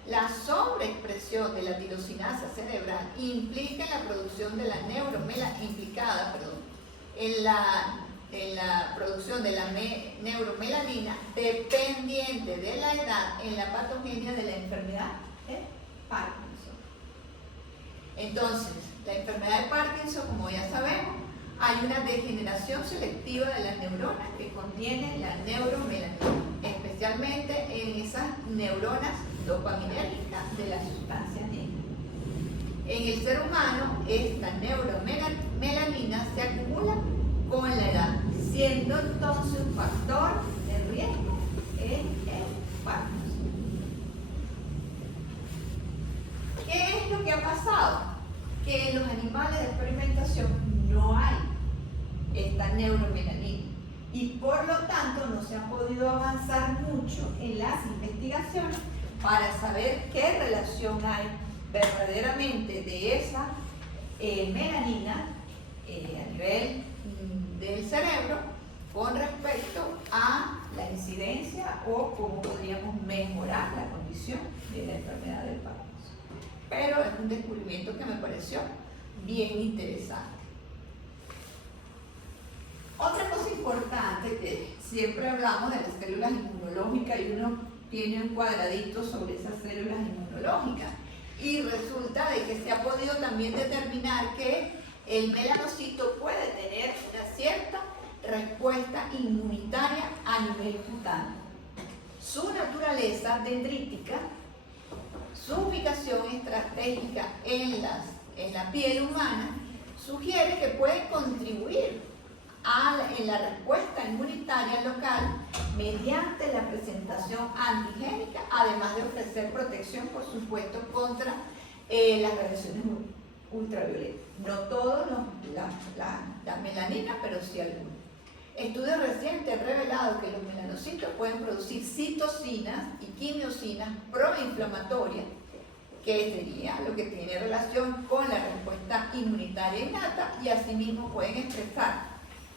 La sobreexpresión de la tirosinasa cerebral implica la producción de la en la producción de la neuromelanina dependiente de la edad en la patogenia de la enfermedad de Parkinson. Entonces, la enfermedad de Parkinson, como ya sabemos, hay una degeneración selectiva de las neuronas que contienen la neuromelanina, especialmente en esas neuronas dopaminérgicas de la sustancia negra. En el ser humano, esta neuromelanina se acumula con la edad, siendo entonces un factor de riesgo en el Parkinson. ¿Qué es lo que ha pasado? Que en los animales de experimentación no hay esta neuromelanina y por lo tanto no se ha podido avanzar mucho en las investigaciones para saber qué relación hay verdaderamente de esa melanina a nivel del cerebro con respecto a la incidencia o cómo podríamos mejorar la condición de la enfermedad del Parkinson. Pero es un descubrimiento que me pareció bien interesante. Otra cosa importante que siempre hablamos de las células inmunológicas y uno tiene un cuadradito sobre esas células inmunológicas y resulta de que se ha podido también determinar que el melanocito puede tener una cierta respuesta inmunitaria a nivel cutáneo. Su naturaleza dendrítica, su ubicación estratégica en la piel humana sugiere que puede contribuir en la respuesta inmunitaria local mediante la presentación antigénica, además de ofrecer protección, por supuesto, contra las radiaciones ultravioletas. No todas la melanina, pero sí algunas. Estudios recientes han revelado que los melanocitos pueden producir citocinas y quimiosinas proinflamatorias, que sería lo que tiene relación con la respuesta inmunitaria innata, y asimismo pueden expresar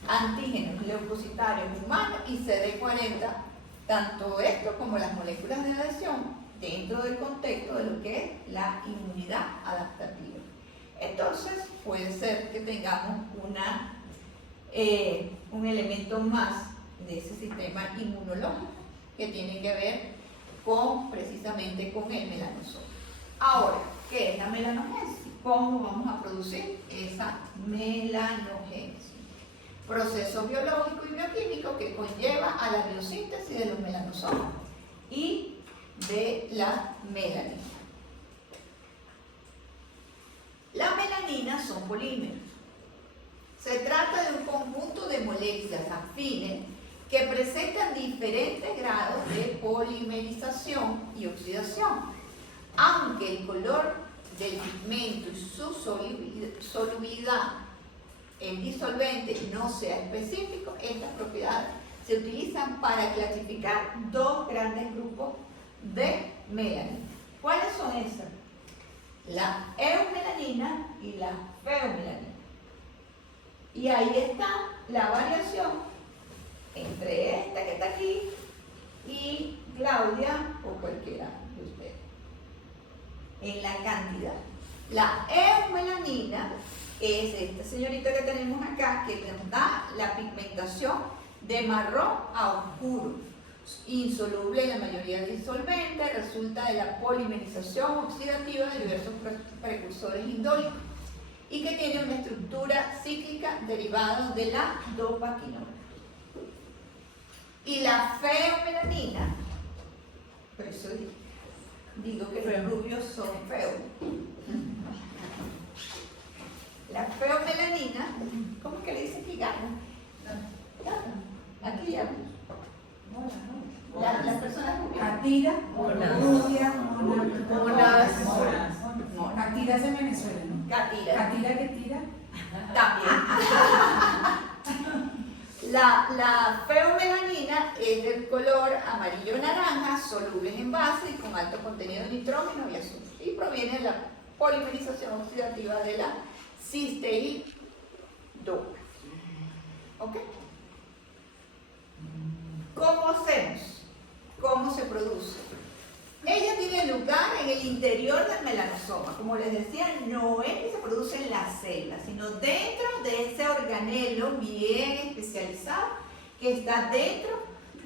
antígenos leucocitarios humanos y CD40, tanto esto como las moléculas de adhesión, dentro del contexto de lo que es la inmunidad adaptativa. Entonces, puede ser que tengamos un elemento más de ese sistema inmunológico que tiene que ver precisamente con el melanosoma. Ahora, ¿qué es la melanogénesis? ¿Cómo vamos a producir esa melanogénesis? Proceso biológico y bioquímico que conlleva a la biosíntesis de los melanosomas y de la melanina. La melanina son polímeros. Se trata de un conjunto de moléculas afines que presentan diferentes grados de polimerización y oxidación. Aunque el color del pigmento y su solubilidad en disolvente no sea específico, estas propiedades se utilizan para clasificar dos grandes grupos de melanina. ¿Cuáles son esas? La eumelanina y la feomelanina. Y ahí está la variación entre esta que está aquí y Claudia o cualquiera de ustedes. En la cantidad. La eumelanina es esta señorita que tenemos acá, que nos da la pigmentación de marrón a oscuro, insoluble en la mayoría de disolventes, resulta de la polimerización oxidativa de diversos precursores indólicos y que tiene una estructura cíclica derivada de la dopaquinona. Y la feomelanina, por eso digo que los rubios son feos. La feomelanina, ¿cómo es que le dicen que gana? Aquí ya. Las personas rubias. Catira, rubia, Monas. Catira es de Venezuela, ¿no? Catira. Catira que tira. También. La feomelanina es del color amarillo-naranja, solubles en base y con alto contenido de nitrógeno y azufre. Y proviene de la polimerización oxidativa de la cisteína. ¿Ok? ¿Cómo hacemos? ¿Cómo se produce? Ella tiene lugar en el interior del melanosoma. Como les decía, no es que se produce en la célula, sino dentro de ese organelo bien especializado que está dentro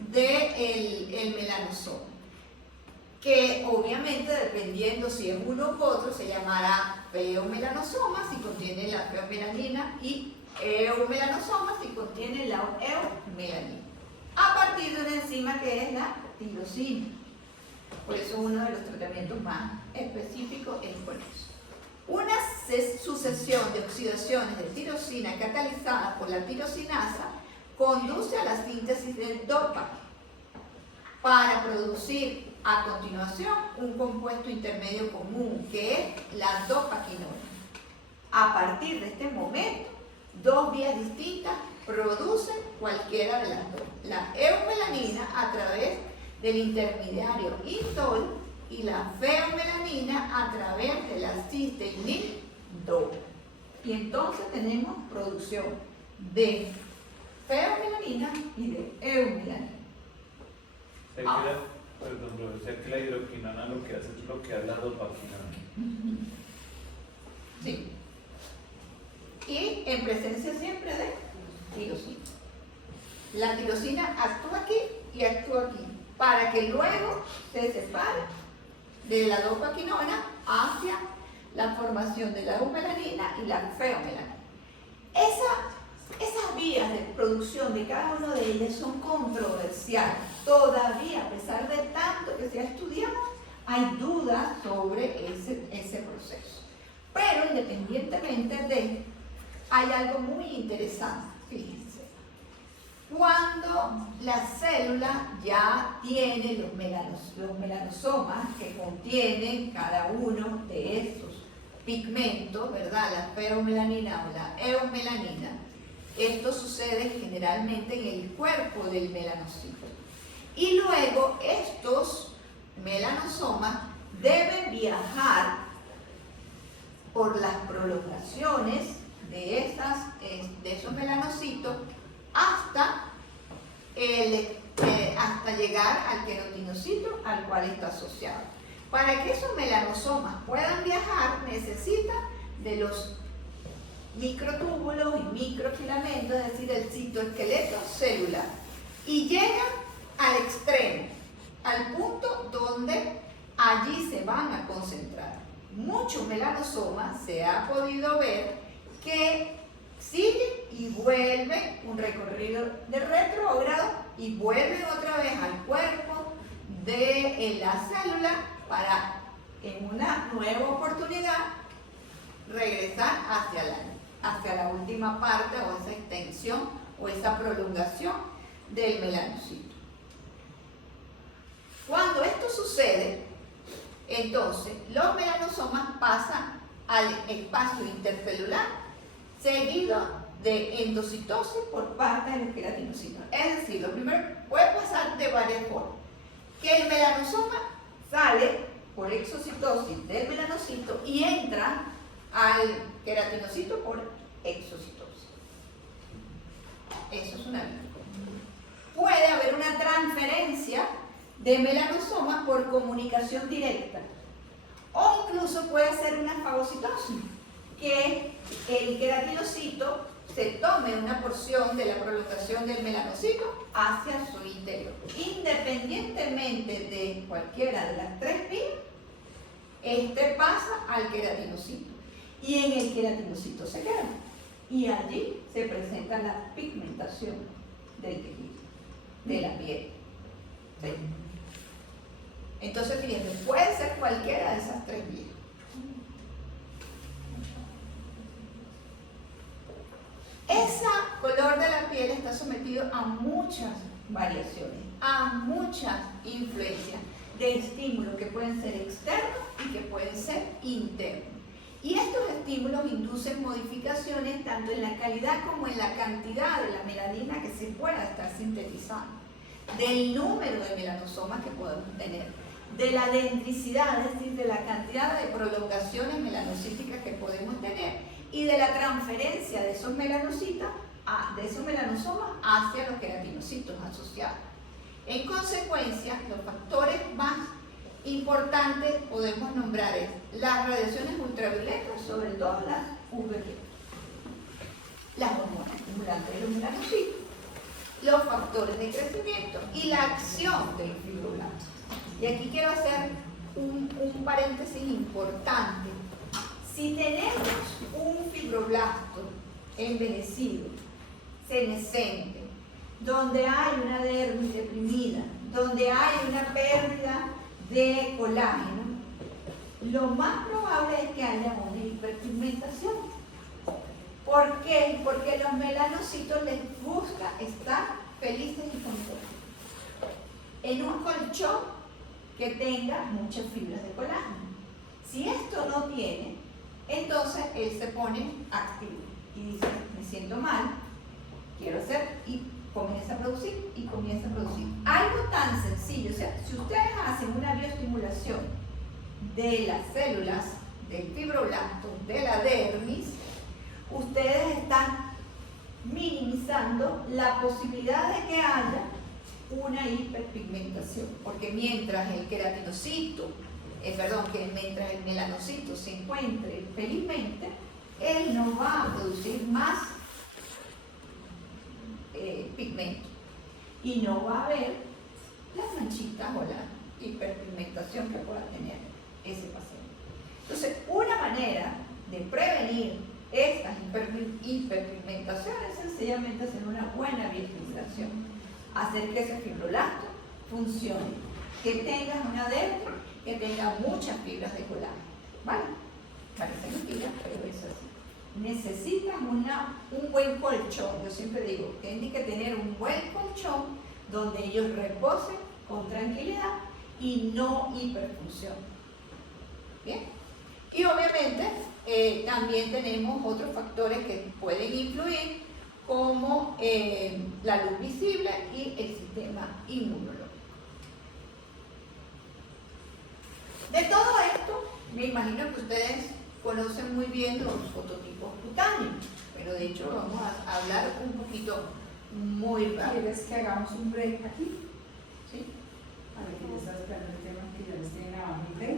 del melanosoma. Que obviamente, dependiendo si es uno u otro, se llamará feomelanosoma si contiene la feomelanina y eumelanosoma si contiene la eumelanina. A partir de una enzima que es la tirosina. Por eso uno de los tratamientos más específicos es con eso. Una sucesión de oxidaciones de tirosina catalizadas por la tirosinasa conduce a la síntesis del dopa para producir a continuación un compuesto intermedio común que es la dopaquinona. A partir de este momento, dos vías distintas producen cualquiera de las dos. La eumelanina a través del intermediario indol y la feomelanina a través de la cisteinil-DOPA. Y entonces tenemos producción de feomelanina y de eumelanina. Perdón, o sea que la hidroquinona lo que hace es bloquear la dopaquinona. Sí. Y en presencia siempre de tirosina. La tirosina actúa aquí y actúa aquí, para que luego se separe de la dopaquinona hacia la formación de la eumelanina y la feomelanina. Esas vías de producción de cada una de ellas son controversiales. Todavía, a pesar de tanto que se ha estudiado, hay dudas sobre ese proceso. Pero independientemente de, hay algo muy interesante, fíjense. Cuando la célula ya tiene los melanosomas que contienen cada uno de estos pigmentos, ¿verdad? La feomelanina o la eumelanina, esto sucede generalmente en el cuerpo del melanocito. Y luego estos melanosomas deben viajar por las prolongaciones de esos melanocitos hasta llegar al queratinocito al cual está asociado. Para que esos melanosomas puedan viajar, necesitan de los microtúbulos y microfilamentos, es decir, el citoesqueleto celular. Y llegan al extremo, al punto donde allí se van a concentrar. Muchos melanosomas se ha podido ver que siguen y vuelven un recorrido de retrógrado y vuelven otra vez al cuerpo de la célula para en una nueva oportunidad regresar hacia la última parte o esa extensión o esa prolongación del melanocito. Cuando esto sucede, entonces los melanosomas pasan al espacio intercelular seguido de endocitosis por parte de los queratinocitos. Es decir, lo primero puede pasar de varias formas. Que el melanosoma sale por exocitosis del melanocito y entra al queratinocito por exocitosis. Eso es una vía. Puede haber una transferencia de melanosoma por comunicación directa, o incluso puede ser una fagocitosis, que el queratinocito se tome una porción de la prolongación del melanocito hacia su interior. Independientemente de cualquiera de las tres vías, este pasa al queratinocito y en el queratinocito se queda, y allí se presenta la pigmentación del tejido, de la piel. ¿Sí? Entonces, fíjense, puede ser cualquiera de esas tres vías. Ese color de la piel está sometido a muchas variaciones, a muchas influencias de estímulos que pueden ser externos y que pueden ser internos. Y estos estímulos inducen modificaciones tanto en la calidad como en la cantidad de la melanina que se pueda estar sintetizando, del número de melanosomas que podemos tener, de la dendricidad, es decir, de la cantidad de prolongaciones melanocíticas que podemos tener, y de la transferencia de esos melanosomas hacia los queratinocitos asociados. En consecuencia, los factores más importantes podemos nombrar es las radiaciones ultravioletas, sobre todo las UVB, las hormonas estimulantes de los melanocitos, los factores de crecimiento y la acción del fibroblasto. Y aquí quiero hacer un paréntesis importante. Si tenemos un fibroblasto envejecido, senescente, donde hay una dermis deprimida, donde hay una pérdida de colágeno, lo más probable es que haya una hiperpigmentación. ¿Por qué? Porque los melanocitos les gusta estar felices y contentos en un colchón que tenga muchas fibras de colágeno. Si esto no tiene, entonces él se pone activo y dice, me siento mal, quiero hacer, y comienza a producir y comienza a producir. Algo tan sencillo, o sea, si ustedes hacen una bioestimulación de las células del fibroblasto, de la dermis, ustedes están minimizando la posibilidad de que haya una hiperpigmentación, porque mientras el queratinocito, mientras el melanocito se encuentre felizmente, él no va a producir más pigmento y no va a haber las manchitas o la hiperpigmentación que pueda tener ese paciente. Entonces, una manera de prevenir estas hiperpigmentaciones es sencillamente hacer una buena bioestimulación, hacer que ese fibroblasto funcione, que tengas una dermis, que tenga muchas fibras de colágeno. ¿Vale? Parece mentira, pero es así. Necesitas un buen colchón. Yo siempre digo, tienes que tener un buen colchón donde ellos reposen con tranquilidad y no hiperfuncionen. ¿Bien? Y obviamente también tenemos otros factores que pueden influir, como la luz visible y el sistema inmunológico. De todo esto, me imagino que ustedes conocen muy bien los fototipos cutáneos, pero de hecho vamos a hablar un poquito muy rápido. ¿Quieres que hagamos un break aquí? ¿Sí? A ver, que ya está esperando el tema que ya les tienen abajo un break.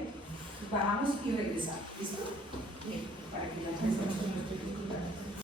Bajamos y regresamos. ¿Listo? Bien. Para que ya empecemos con nuestro dificultad.